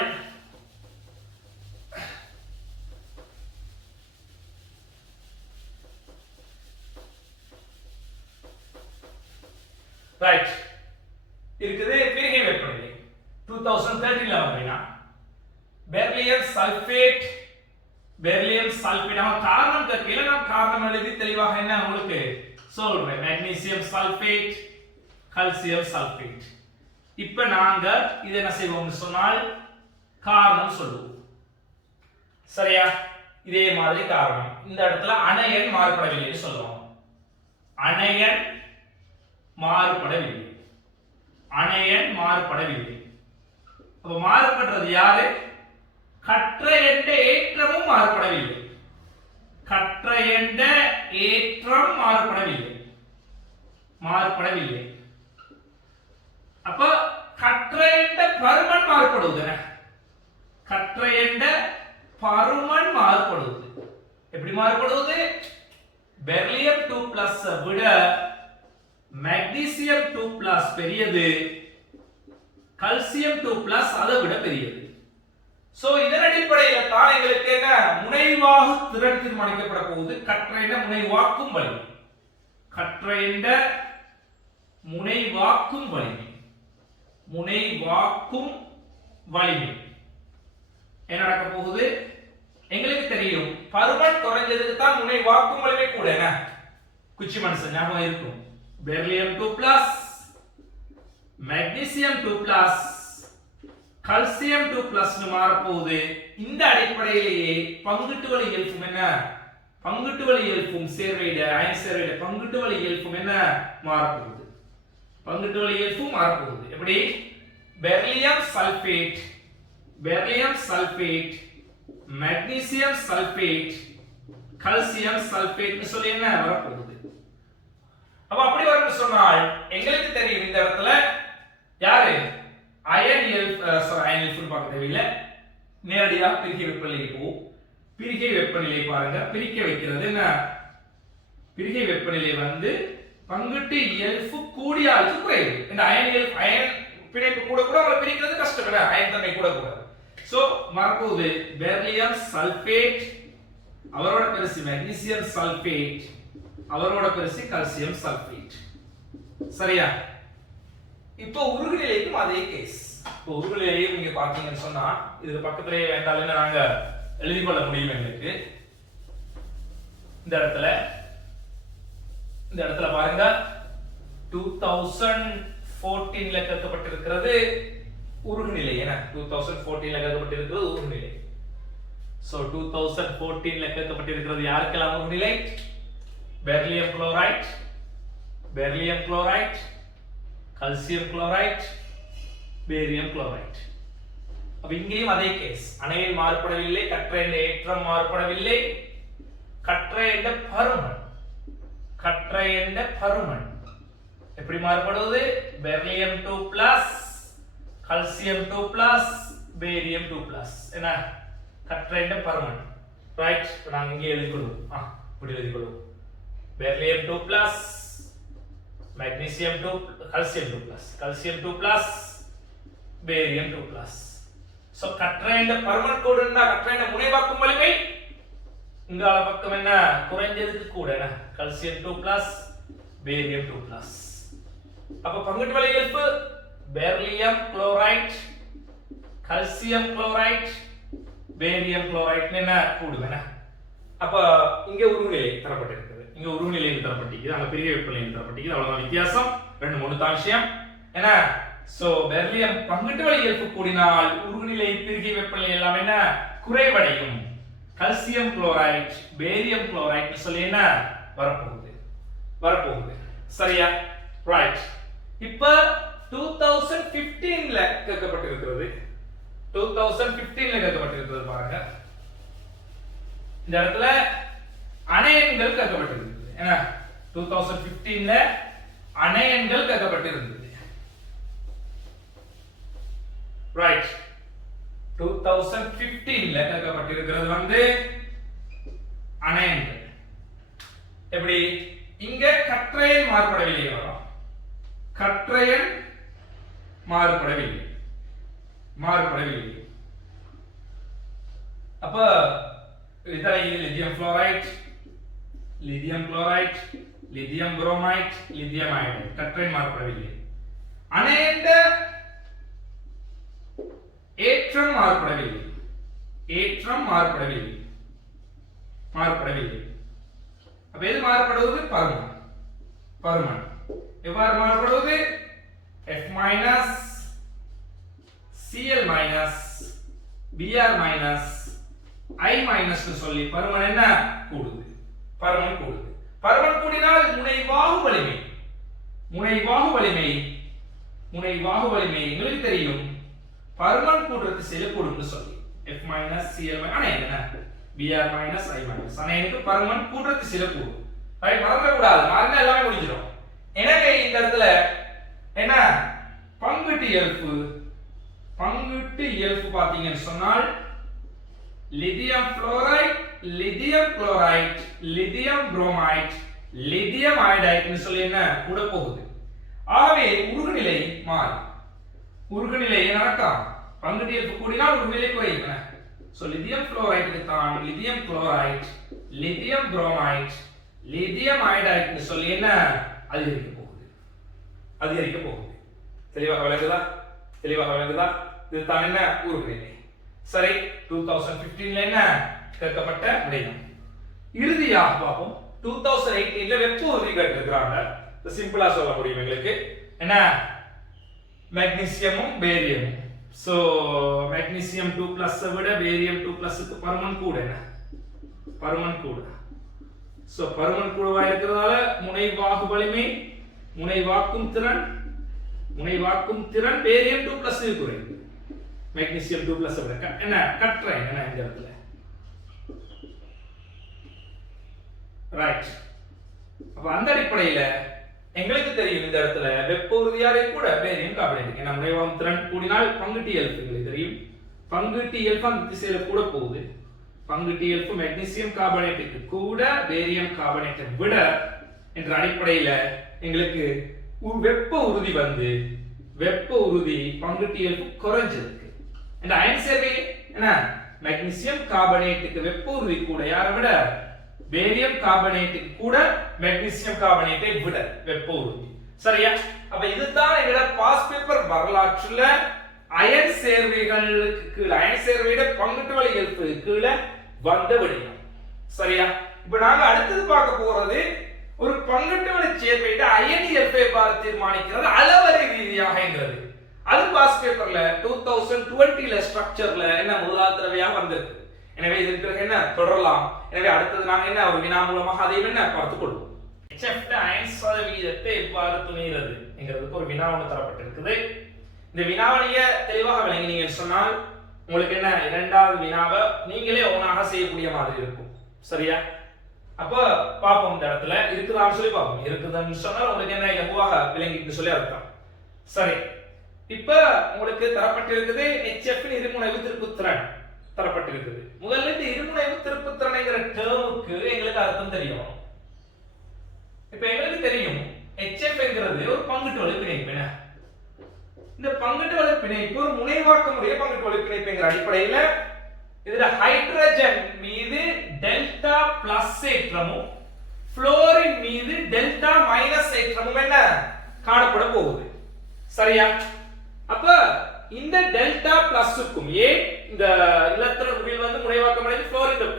ரைட் இருக்குது பிரிகை வெப்பநிலை 2013ல அப்படின்னா பெரிலியம் சல்பேட் காரணம் கேட்கல. நான் காரணம் எழுதி தெளிவாக என்ன உங்களுக்கு சொல்றேன். Magnesium sulphate, calcium sulphate. இப்ப நாங்க இது என்ன செய்வோம்னு சொன்னால் காரணம் சொல்லுவோம். சரியா? இதே மாதிரி காரணம் இந்த இடத்துல அணையன் மாறுபடவில்லை சொல்லுவோம். அணையன் மாறுபடவில்லை. அப்ப மாறுபடுறது யாரு? கற்ற என்ற ஏற்றமும் மாறுபடவில்லை. அப்ப கற்ற என்ற பருமன் மாறுபடுவது. எப்படி மாறுபடுவது? பெரிலியம் 2+ விட மெக்னீசியம் 2+ பெரியது, கால்சியம் 2+ அதை விட பெரியது. சோ இதன் அடிப்படையில் தான் எங்களுக்கு என்ன முனைவாகு திறன் தீர்மானிக்கப்பட போகுது. கற்றையிட முனைவாக்கும் வலிமை, என்ன நடக்க போகுது? எங்களுக்கு தெரியும் பருமன் குறைஞ்சதுக்கு தான் முனைவாக்கும் வலிமை கூட. குச்சி மனுஷன் ஞாபகம் இருக்கும். பெரிலியம் 2+, மெக்னீசியம் 2+, கால்சியம் 2+ னு மாற போகுது. இந்த அடிப்படையிலேயே பங்குட்டு வழி இயல்பும் என்ன? பங்குட்டு வழி இயல்பும் சேர்வையிட அயன் சேர்வையிட பங்குட்டு வழி இயல்பும் என்ன மாற போகுது? பங்குட்டு வழி இயல்பும் மாற போகுது. எப்படி? Beryllium sulphate, magnesium sulphate, calcium sulphate சொல்லி என்ன வர போகுது? அப்ப அப்படி வரும்னு சொன்னால் எங்களுக்கு தெரியும் இந்த இடத்துல யாரு அயன் இயல்பு பார்க்க தேவையில்லை. நேரடியாக பிரிகை வெப்பநிலை போ. பிரிகை வெப்பநிலை பாருங்க. பிரிக்க வைக்கிறது என்ன? பிரிகை வெப்பநிலை வந்து பங்குட்டு இயல்பு கூடிய அளவுக்கு குறைவு. இந்த அயன் பிணைப்பு கூட கூட அவங்களை பிரிக்கிறது கஷ்டம் இல்ல, அயன் தன்மை கூட கூட. சோ மறப்போது பெரிலியம் சல்பேட், அவரோட பெருசு மெக்னீசியம் சல்பேட், அவரோட பெருசு கால்சியம் சல்பேட். சரியா? இப்போ உருகுநிலைக்கும் அதே கேஸ். இப்போ உருகுநிலையும் நீங்க பாத்தீங்கன்னு சொன்னா இதுக்கு பக்கத்திலேயே வேண்டாம்னு நாங்க எழுதி கொள்ள முடியும். எங்களுக்கு இந்த இடத்துல பாருங்க 2014ல கேட்கப்பட்டிருக்கிறது உருகுநிலை. என்ன 2014ல கேட்கப்பட்டிருக்கிறது உருகுநிலை. சோ 2014ல கேட்கப்பட்டிருக்கிறது யாருக்கெல்லாம் உருகுநிலை? Beryllium chloride, calcium chloride, barium chloride. அப்ப இங்கேயும் அதே கேஸ். அணையில் மாறுபடவில்லை, கற்றையின் ஏற்றம் மாறுபடவில்லை, கற்றையின் பருமன் எப்படி மாறுபடுவது? Beryllium 2+, calcium 2+, barium 2+. என்ன கற்றையின் பருமன். ரைட்? நாங்க இங்கே எழுதிக்கொள்வோம். இப்படி எழுதிக்கொள்வோம். Beryllium 2+, magnesium 2, calcium 2+, barium 2+. So கற்றையின் பருமன் கூட இருந்தா கற்றையின் முனைவாக்கும் வலிமை இங்கால பக்கம் என்ன குறைஞ்சதுக்கு கூட என்ன கால்சியம் 2+, பேரியம் 2+. அப்ப பங்குட்டு வழி இயல்பு beryllium chloride, calcium chloride, barium chloride என்ன கூடுது. அப்ப இங்க உருகுநிலை தரப்பட்டிருக்கிறது, இங்க உருகுநிலை தரப்பட்டிருக்குது, அங்க பெரிய வெப்பநிலை தரப்பட்டிருக்குது. அவ்வளவுதான் வித்தியாசம். 2-3 தான் விஷயம். என்ன? சோ பெரிலியம் பங்குட்டு வழி இயல்பு கூடினால் உருகுநிலை பிரிகை வெப்பநிலை எல்லாம் என்ன குறைவடையும். கால்சியம் குளோரைட், பேரியம் குளோரைட் சொல்லி என்ன வரப்போகுது. சரியா? ரைட். இப்ப 2015ல கேட்கப்பட்டிருக்கிறது. 2015ல கேட்கப்பட்டிருக்கிறது பாருங்க. இந்த இடத்துல அணையன்கள் கேட்கப்பட்டிருக்கிறது. என்ன 2015ல அணையன்கள் கேட்கப்பட்டிருக்கிறது. ரைட். 2015ல கேட்கப்பட்டிருக்கிறது வந்து அணையன்கள். எப்படி? இங்க கற்றையன் மாறுபடவில்லை வரும். கற்றையன் மாறுபடவில்லை. அப்ப இதில் lithium chloride, lithium bromide, lithium iodide. கற்றையன் மாறுபடவில்லை. அணையன் ஏற்றம் மாறுபடவில்லை. அப்ப எது மாறுபடுவது? பருமன். எவ்வாறு மாறுபடுவது? F-, Cl-, Br-, I- சொல்லி பருமன் என்ன கூடுது. பருமன் கூடினால் முனைவாகு வலிமை எங்களுக்கு தெரியும். பருமன் கூடுறது சில கூடும்னு சொல்லி F-, Cl- அணையன் என்ன Br-, I- அணையனுக்கு பருமன் கூடுறது சில கூடும். மறக்க கூடாது. மறந்தா எல்லாமே முடிஞ்சிடும். எனவே இந்த இடத்துல என்ன பங்குட்டு இயல்பு பாத்தீங்கன்னு சொன்னால் lithium fluoride, lithium chloride, lithium bromide, lithium iodide சொல்லி என்ன கூட போகுது. ஆகவே உருகுநிலை மாறும். உருகுநிலை நடக்கும். பங்குட்டு இயல்பு கூடினால் உருகுநிலை குறையும். சோ லித்தியம் புளோரைடுக்கு தான் lithium chloride, lithium bromide, lithium iodide சொல்லி என்ன அதிகரிக்க போகுது. தெளிவாக விளங்குதா? இது தான் என்ன உருகுநிலை. சரி, 2015ல என்ன கேட்கப்பட்ட விடயம். இறுதியாக பார்ப்போம். 2018ல வெப்ப உறுதி கேட்டிருக்காங்க. சிம்பிளா சொல்ல முடியும் எங்களுக்கு. என்ன மெக்னீசியமும் பேரியமும். சோ மெக்னீசியம் 2+ விட பேரியம் 2+க்கு பருமன் கூட. என்ன பருமன் கூட. சோ பருமன் கூடவா இருக்கிறதால முனைவாகு வலிமை, முனைவாக்கும் திறன் பேரியம் 2+ குறைவு. மெக்னீசியம் 2+ விட என்ன கட்றேன் என்ன இந்த இடத்துல. ரைட். அப்ப அந்த அடிப்படையில எங்களுக்கு தெரியும் இந்த இடத்துல வெப்ப உறுதியாரை கூட பேரியம் கார்பனேட். ஏன்னா முனைவாகும் திறன் கூடினால் பங்கு T∞ எங்களுக்கு தெரியும். பங்கு T∞ அந்த திசையில கூட போகுது. பங்கு T∞ மெக்னீசியம் கார்பனேட்டுக்கு கூட பேரியம் கார்பனேட்டை விட என்ற அடிப்படையில எங்களுக்கு வெப்ப உறுதி பங்கு T∞ குறைஞ்சிருக்கு. இந்த அயன் சேர்வை என்ன மெக்னீசியம் கார்பனேட்டுக்கு வெப்ப உறுதி கூட யாரை விட பேரியம் கார்பனேட்டுக்கு கூட மெக்னீசியம் கார்பனேட்டை விட வெப்ப உறுதி. சரியா? அப்ப இதுதான் எங்கட பாஸ் பேப்பர் வரலாற்றுல அயன் சேர்வைகளுக்கு கீழ அயன் சேர்வையோட பங்குட்டு வழி இயல்பு கீழ வந்த விடயம். சரியா? இப்ப நாங்க அடுத்தது பார்க்க போறது ஒரு பங்குட்டு வழி சேர்வையோட அயன் இயல்பை எவ்வாறு தீர்மானிக்கிறது அளவரை ரீதியாகங்கிறது. அது பாஸ் பேப்பர்ல 2020ல ஸ்ட்ரக்சர்ல என்ன முதலாவது தடவையாக வந்திருக்கு. எனவே இதற்கு பிறகு என்ன தொடரலாம். எனவே அடுத்தது நாங்க என்ன ஒரு வினா மூலமாக அதையும் என்ன பார்த்துக் கொள்வோம். HF அயன் சதவீதத்தை எவ்வாறு துணிகிறது என்கிறதுக்கு ஒரு வினா ஒன்று தரப்பட்டிருக்குது. இந்த வினாவணிய தெளிவாக விளங்கினீங்கன்னு சொன்னால் உங்களுக்கு என்ன இரண்டாவது வினாவை நீங்களே ஓனாக செய்யக்கூடிய மாதிரி இருக்கும். சரியா? அப்ப பாப்போம் இந்த இடத்துல இருக்குதான்னு சொல்லி பாப்போம். இருக்குதுன்னு சொன்னால் உங்களுக்கு என்ன இலகுவாக விளங்கிட்டு சொல்லி அர்த்தம். சரி, இப்ப உங்களுக்கு தரப்பட்டிருக்குது HF இருமுனைவு திருப்புத்திறன் தரப்பட்டிருக்குது. முதல்ல இந்த இருமுனைவு திருப்புத்திறன்ங்கிற டேர்முக்கு எங்களுக்கு அர்த்தம் தெரியும். இப்ப எங்களுக்கு தெரியும் HF என்கிறது ஒரு பங்குட்டு வழி பிணைப்பு. இந்த பங்குட்டு வழி பிணைப்பு ஒரு முனைவாக்கமுடைய பங்குட்டு வழி பிணைப்புங்கிற அடிப்படையில இதுல ஹைட்ரஜன் மீது டெல்டா பிளஸ் ஏற்றமும் புளோரின் மீது டெல்டா மைனஸ் ஏற்றமும் என்ன காணப்பட போகுது. சரியா? அப்ப இந்த டெல்டா பிளஸ்க்கும் ஏன் இந்த இலத்திரன் உரில் வந்து முனைவாக்கம் அடைந்து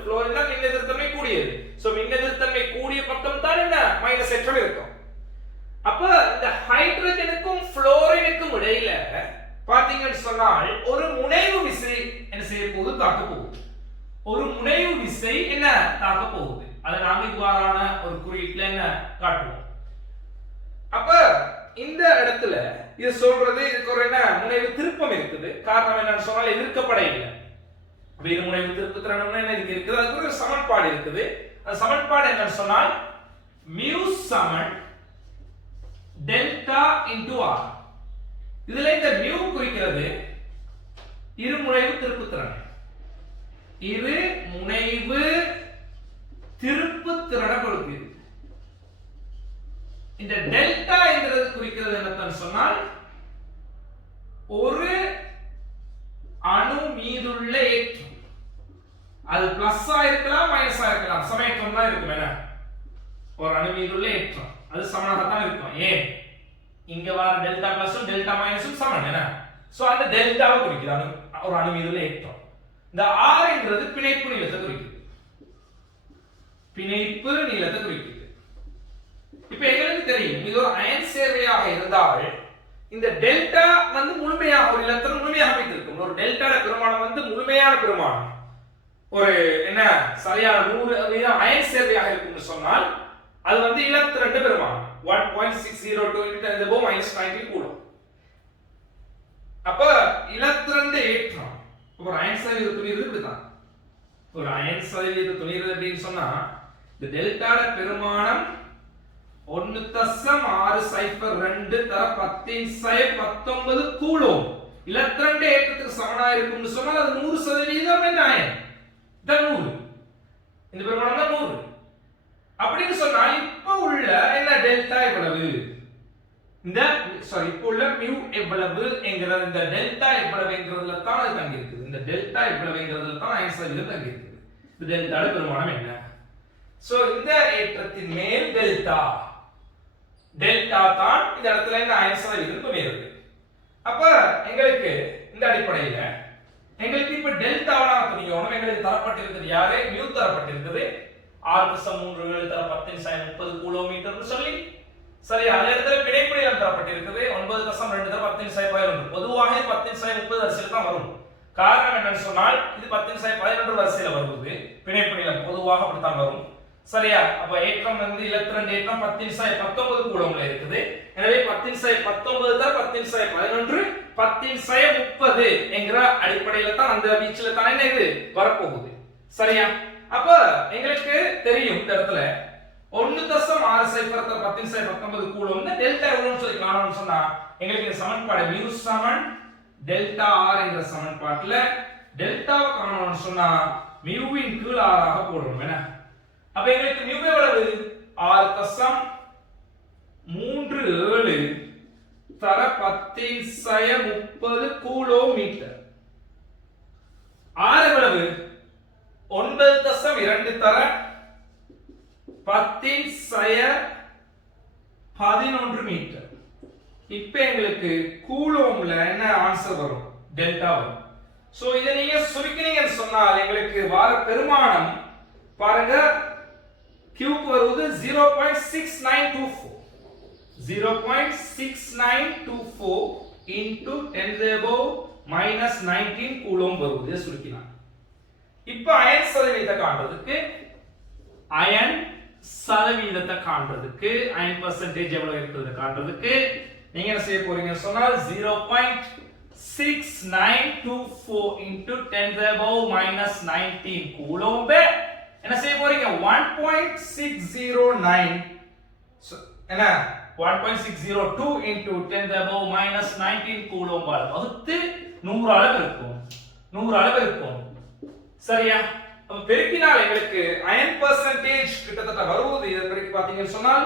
புளோரின் தான் மின் எதிர்த்தன்மை கூடியது. சோ மின் எதிர்த்தன்மை கூடிய பக்கம் தான் என்ன மைனஸ் ஏற்றம் இருக்கும். அப்ப இந்த ஹைட்ரஜனுக்கும் புளோரினுக்கும் இடையில பாத்தீங்கன்னு சொன்னால் ஒரு முனைவு விசை என்ன செய்ய போகுது தாக்க போகுது. ஒரு முனைவு விசை என்ன தாக்க போகுது. அதை நாம இவ்வாறான ஒரு குறியீட்டுல என்ன காட்டுவோம். அப்ப இந்த இடத்துல இது சொல்றது இதுக்கு ஒரு என்ன முனைவு திருப்பம் இருக்குது. காரணம் என்னன்னு சொன்னால் எதிர்க்கப்பட இல்லை. இது முனைவு திருப்புத்திறன் என்ன இதுக்கு இருக்குது. அதுக்கு ஒரு சமன்பாடு இருக்குது. அந்த சமன்பாடு என்னன்னு சொன்னால் மியூ சமன் டெல்டா இன்டு ஆர். இதுல இந்த மியூ குறிக்கிறது இருமுனைவு திருப்புத்திறன். இரு முனைவு திருப்புத்திறனை கொடுக்குது. இந்த டெல்டா என்கிறது குறிக்கிறது என்னன்னு சொன்னால் ஒரு அணு மீதுள்ள ஏற்றம். அது பிளஸ் இருக்கலாம் மைனஸ் இருக்கலாம். சமேற்றம் தான் இருக்கும். என்ன ஒரு அணு மீதுள்ள ஏற்றம் அது சமனாக தான் இருக்கும். ஏன் இங்க வர டெல்டா பிளஸும் டெல்டா மைனஸும் சமம். என்ன சோ அந்த டெல்டாவை குறிக்குது ஒரு அணு மீதுள்ள ஏற்றம். இந்த ஆர் என்கிறது பிணைப்பு நீளத்தை குறிக்குது. பிணைப்பு நீளத்தை குறிக்குது. இப்ப எங்களுக்கு தெரியும் இது ஒரு அயன் சேர்வையாக இருந்தால் இந்த டெல்டா வந்து முழுமையாக ஒரு இலத்திரன் முழுமையாக வைத்திருக்கும். ஒரு டெல்டாட பெருமானம் வந்து முழுமையான பெருமானம் ஒரு என்ன சரியான 100 அயன் சேர்வையாக இருக்கும்னு சொன்னால் அது வந்து இலத்திரன் பெருமானம் 1.602 × 10⁻⁹ கூடும். அப்ப இலத்திரன் ஏற்றம் ஒரு அயன் சதவீத துணிறது இப்படிதான். ஒரு அயன் சதவீத துணிறது அப்படின்னு சொன்னா இந்த டெல்டாட பெருமானம் 1.602 தர 10⁻19 கூலோம் இலத்திரன் ஏற்றத்துக்கு சமனா இருக்கும்னு சொன்னால் அது 100% என்ன அயன் தான் 100. இந்த பெருமானம் தான் 100 அப்படின்னு சொன்னால் இப்ப உள்ள என்ன டெல்டா எவ்வளவு இந்த இப்ப உள்ள மியூ எவ்வளவு என்கிற இந்த டெல்டா எவ்வளவுங்கிறதுல தான் அது தங்கி இருக்குது. இந்த டெல்டா எவ்வளவுங்கிறதுல தான் அயன் சதவீதம் தங்கி இருக்குது. இந்த டெல்டாட பெருமானம் என்ன? சோ இந்த ஏற்றத்தின் மேல் டெல்டா தான் இந்த இடத்துல இந்த அயன் சதவீதம் துணியிருக்கு. அப்ப எங்களுக்கு இந்த அடிப்படையில எங்களுக்கு இப்ப டெல்டாவை துணியோணும். எங்களுக்கு தரப்பட்டிருக்கிறது யாரு மியூ தரப்பட்டிருக்குது. 6.37 தர 10 sin 30 கூலோமீட்டர் சொல்லி சரியா. அதே இடத்துல பிணைப்புநிலம் தரப்பட்டிருக்குது 9.2 தர 10 sin 11. பொதுவாக 10 sin 30 வரிசையில் தான் வரும். காரணம் என்னன்னு சொன்னால் இது 10 sin 11 வரிசையில் வருவது பிணைப்புநிலம் பொதுவாக அப்படித்தான் வரும் சரியா. அப்ப ஏற்றம் வந்து 22 ஏற்றம் 10 sin 19 கூலம்ல இருக்குது. எனவே 10 sin 19 தர 10 sin 11 10 sin 30 என்கிற அடிப்படையில தான் அந்த வீச்சுல தான் என்ன இது வரப்போகுது சரியா. அப்ப எங்களுக்கு தெரியும் இந்த இடத்துல 1.6 தர 10 sin 19 கூலம்னா டெல்டா எவ்வளவுன்னு சொல்லி காணணும்னு சொன்னா எங்களுக்கு இந்த சமன்பாடு μ சமன் டெல்டா ஆர் என்ற சமன்பாட்டுல டெல்டாவை காணணும்னு சொன்னா μ இன் கீழ் r ஆக போடுறோம் என்ன. அப்ப எங்களுக்கு μ எவ்வளவு 6.37 தர 10 sin 30 கூலோமீட்டர். r எவ்வளவு 9.2 தர 10 sin 11 மீட்டர். இப்ப எங்களுக்கு கூலோம்ல என்ன ஆன்சர் வரும் டெல்டா வரும். சோ இத நீங்க சுருக்கினீங்கன்னு சொன்னால் எங்களுக்கு வர பெருமானம் பாருங்க கியூப் வருவது 0.6924 0.6924 into 10⁻⁻19 கூலோம் வருவது சுருக்கினா. இப்ப அயன் சதவீதத்தை காண்றதுக்கு அயன் சதவீதத்தை காண்றதுக்கு அயன் percentage எவ்வளவு இருக்குன்னு காண்றதுக்கு நீங்க என்ன செய்ய போறீங்க சொன்னால் 0.6924 into 10⁻⁻19 கூலோம் என்ன செய்ய போறீங்க 1.609 என்ன 1.602 into 10⁻⁻19 கூலோம் வகுத்து 100 அளவு இருக்கும் 100 அளவு இருக்கும் சரியா. அப்ப பெருக்கினால் எங்களுக்கு அயன் percentage கிட்டத்தட்ட வருவது இத பெருக்கி பாத்தீங்கன்னு சொன்னால்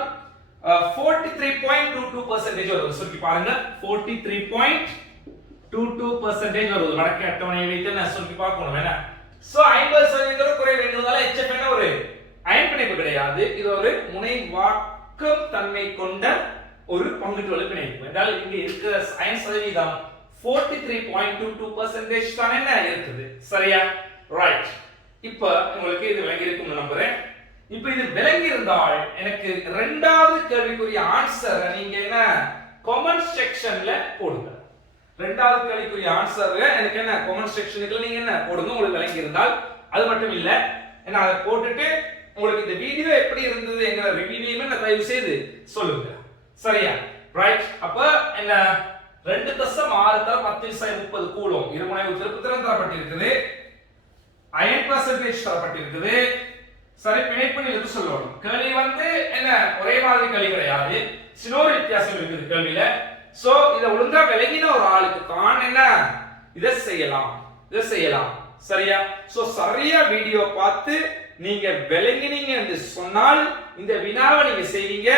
43.22% வருது. சுருக்கி பாருங்க 43.22% வருது. வடக்கு அட்டவணையை வைத்து நான் சுருக்கி பார்க்கணும் என்ன. சோ 50% குறைவு என்பதால HF என்ன ஒரு அயன் பிணைப்பு கிடையாது. இது ஒரு முனைவாக்கம் தன்மை கொண்ட ஒரு பங்குட்டுவலு பிணைப்பு. என்றால் இங்க இருக்க அயன் சதவீதம் 43.22% தான் என்ன இருக்குது சரியா. ரைட். இப்ப உங்களுக்கு இது விளங்கி இருக்கும்னு நம்புறேன். இப்ப இது விளங்கி இருந்தால் எனக்கு இரண்டாவது கேள்விக்குரிய ஆன்சர் நீங்க என்ன கமெண்ட் செக்ஷன்ல போடுங்க. இரண்டாவது கேள்விக்குரிய ஆன்சர் எனக்கு என்ன கமெண்ட் செக்ஷனுக்குள்ள நீங்க என்ன போடுங்க உங்களுக்கு விளங்கி இருந்தால். அது மட்டும் இல்ல என்ன அதை போட்டுட்டு உங்களுக்கு இந்த வீடியோ எப்படி இருந்தது என்கிற ரிவ்யூவையும் என்ன தயவு செய்து சொல்லுங்க சரியா. ரைட். அப்ப என்ன 2.6 தர 10 sin 30 கூலோம் இருமுனை திருப்புத்திறன் தரப்பட்டிருக்குது. Iron percentage தரப்பட்டிருக்குது. சரி பிணைப்புநிலத்தை சொல்லணும். கேள்வி வந்து என்ன ஒரே மாதிரி கேள்வி கிடையாது. சின்ன ஒரு வித்தியாசம் இருக்குது கேள்வியில. சோ இத ஒழுங்கா விளங்கின ஒரு ஆளுக்கு தான் என்ன இத செய்யலாம் சரியா. சோ சரியா வீடியோ பார்த்து நீங்க விளங்கினீங்க என்று சொன்னால் இந்த வினாவை நீங்க செய்வீங்க.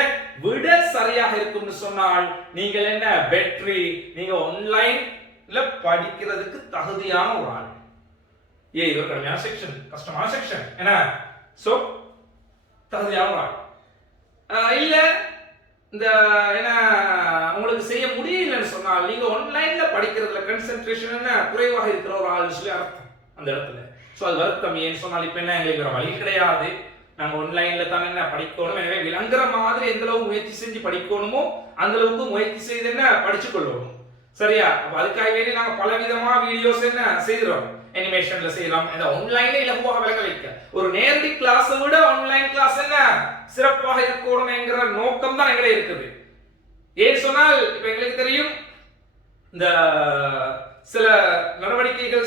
விட சரியாக இருக்கும்னு சொன்னால் நீங்கள் என்ன வெற்றி நீங்க ஆன்லைன்ல படிக்கிறதுக்கு தகுதியான ஒரு ஆள். இது ஒரு கடுமையான செக்ஷன் கஷ்டமான செக்ஷன் என்ன. சோ தகுதியான ஒரு ஆள் இல்ல இந்த என்ன உங்களுக்கு செய்ய முடியலன்னு சொன்னால் நீங்க ஆன்லைன்ல படிக்கிறதுல கான்சென்ட்ரேஷன் என்ன குறைவாக இருக்கிற ஒரு ஆள் சொல்லி அர்த்தம் அந்த இடத்துல. சோ அது வருத்தம் ஏன்னு சொன்னால் இப்ப என்ன எங்களுக்கு வேற வழி கிடையாது. நாங்க ஆன்லைன்ல தான் என்ன படிக்கணும். எனவே விளங்குற மாதிரி எந்த அளவுக்கு முயற்சி செஞ்சு படிக்கணுமோ அந்த அளவுக்கு முயற்சி செய்து என்ன படிச்சு கொள்ளணும் சரியா. அப்ப அதுக்காக வேண்டி நாங்க பல விதமா வீடியோஸ் என்ன செய்யறோம். அனிமேஷன்ல செய்யலாம். இந்த ஆன்லைன்ல இலகுவாக விளங்க வைக்க ஒரு நேரடி கிளாஸ் விட ஆன்லைன் கிளாஸ் என்ன சிறப்பாக இருக்கணும் என்கிற நோக்கம் தான் எங்களே இருக்குது. ஏன் சொன்னால் இப்ப எங்களுக்கு தெரியும் இந்த சில நடவடிக்கைகள்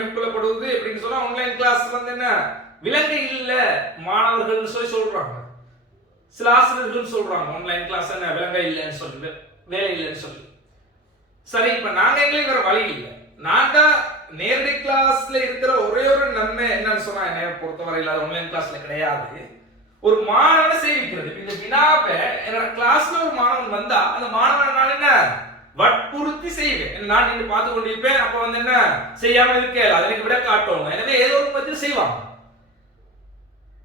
மேற்கொள்ளப்படுவது எப்படின்னு சொன்னா ஆன்லைன் கிளாஸ் வந்து என்ன விலங்கு இல்ல மாணவர்கள் சொல்லி சொல்றாங்க. சில ஆசிரியர்கள் சொல்றாங்க ஆன்லைன் கிளாஸ் என்ன விலங்க இல்லைன்னு சொல்லி வேலை இல்லைன்னு சொல்லி. சரி இப்ப நாங்க எங்களுக்கு வேற வழி இல்லை. நான் தான் நேரடி கிளாஸ்ல இருக்கிற ஒரே ஒரு நன்மை என்னன்னு சொன்னா என்னை பொறுத்தவரையில் அது ஆன்லைன் கிளாஸ்ல கிடையாது. ஒரு மாணவனை சேவிக்கிறது. இந்த வினாவை என்னோட கிளாஸ்ல ஒரு மாணவன் வந்தா அந்த மாணவனை நான் என்ன வற்புறுத்தி செய்வேன். நான் நின்று பார்த்து கொண்டிருப்பேன். அப்ப வந்து என்ன செய்யாம இருக்கேன் அதை எனக்கு விட காட்டுவாங்க. எனவே ஏதோ ஒரு பத்தி செய்வாங்க.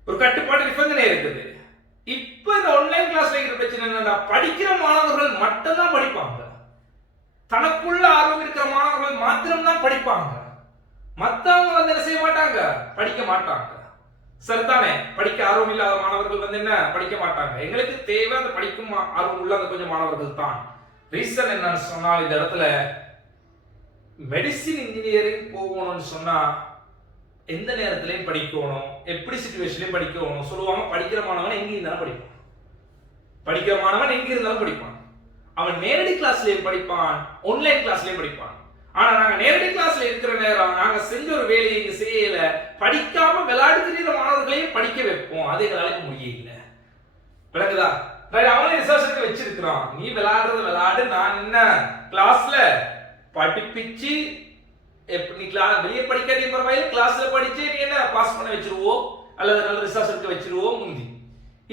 ஒரு கட்டுப்பாடு நிபந்தனை இருக்குது. இப்ப இந்த ஆன்லைன் கிளாஸ்ல இருக்கிற பிரச்சனை என்னன்னா படிக்கிற மாணவர்கள் மட்டும்தான் படிப்பாங்க. தனக்குள்ள ஆர்வம் இருக்கிற மாணவர்கள் மாத்திரம் தான் படிப்பாங்க. மத்தவங்க வந்து என்ன செய்ய மாட்டாங்க படிக்க மாட்டாங்க. சரிதானே? படிக்க ஆர்வம் இல்லாத மாணவர்கள் வந்து என்ன படிக்க மாட்டாங்க. எங்களுக்கு தேவை அந்த படிக்கும் ஆர்வம் உள்ள அந்த கொஞ்சம் மாணவர்கள் தான். ரீசன் என்னன்னு சொன்னால், இந்த இடத்துல மெடிசின் இன்ஜினியரிங் போகணும்னு சொன்னா எந்த நேரத்திலையும் படிக்கணும், எப்படி சிச்சுவேஷன்லயும் படிக்கணும் சொல்லுவாங்க. படிக்கிற மாணவன் எங்க இருந்தாலும் படிப்பான், படிக்கிற மாணவன் எங்க இருந்தாலும் படிப்பான். அவன் நேரடி கிளாஸ்லயும் படிப்பான், ஆன்லைன் கிளாஸ்லயும் படிப்பான். ஆனா நாங்க நேரடி கிளாஸ்ல இருக்கிற நேரம் நாங்க செஞ்ச ஒரு வேலையை இங்க செய்யல, படிக்காம விளையாடு தெரியுற மாணவர்களையும் படிக்க வைப்போம். அது எங்களால முடியல. விளக்குதா? அவங்களே ரிசர்ச் வச்சிருக்கிறான். நீ விளையாடுறது விளையாடு, நான் என்ன கிளாஸ்ல படிப்பிச்சு நீ கிளாஸ் வெளியே படிக்காட்டி பரவாயில்ல, கிளாஸ்ல படிச்சு நீ என்ன பாஸ் பண்ண வச்சிருவோம் அல்லது நல்ல ரிசர்ச் வச்சிருவோம் முந்தி.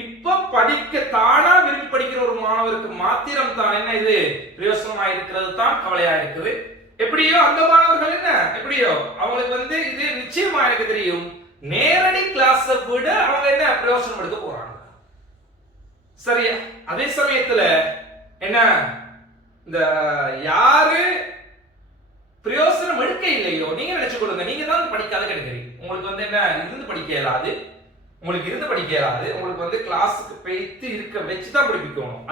இப்ப படிக்க தானா விரும்பி படிக்கிற ஒரு மாணவருக்கு மாத்திரம் தான் என்ன இது பிரயோசனமா இருக்கிறது தான் கவலையா இருக்குது. எப்படியோ அந்த மாணவர்கள் என்ன எப்படியோ அவங்களுக்கு வந்து இது நிச்சயமா எனக்கு தெரியும், நேரடி கிளாஸ் விட அவங்க என்ன பிரயோசனம் எடுக்க போறாங்க. சரியா? அதே சமயத்துல என்ன இந்த யாரு பிரயோசனம் எடுக்க இல்லையோ நீங்க நினைச்சு கொடுங்க, நீங்க தான் படிக்காத கிடைக்கிறீங்க. உங்களுக்கு வந்து என்ன இருந்து படிக்க இயலாது, உங்களுக்கு வந்து கிளாஸுக்கு போயிட்டு இருக்க வச்சுதான் படிப்பிக்கணும்.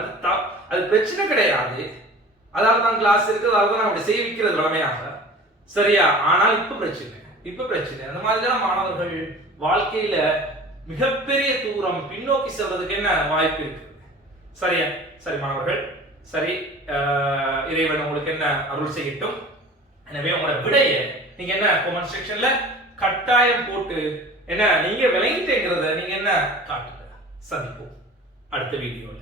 அது பிரச்சனை கிடையாது. அதாவது தான் கிளாஸ் இருக்குது, அதாவது தான் அப்படி செய்ய வைக்கிறது வளமையாக. சரியா? ஆனால் இப்ப பிரச்சனை அந்த மாதிரிதான் மாணவர்கள் வாழ்க்கையில மிகப்பெரிய தூரம் பின்னோக்கி செல்வதற்கு என்ன வாய்ப்பு இருக்கு. சரியா? சரி மாணவர்கள், சரி, இறைவன் உங்களுக்கு என்ன அருள் செய்யட்டும். எனவே உங்களோட விடைய நீங்க என்ன கமெண்ட் செக்ஷன்ல கட்டாயம் போட்டு என்ன நீங்க விளங்கிட்டேங்கிறத நீங்க என்ன காட்டுங்க. சந்திப்போம் அடுத்த வீடியோல.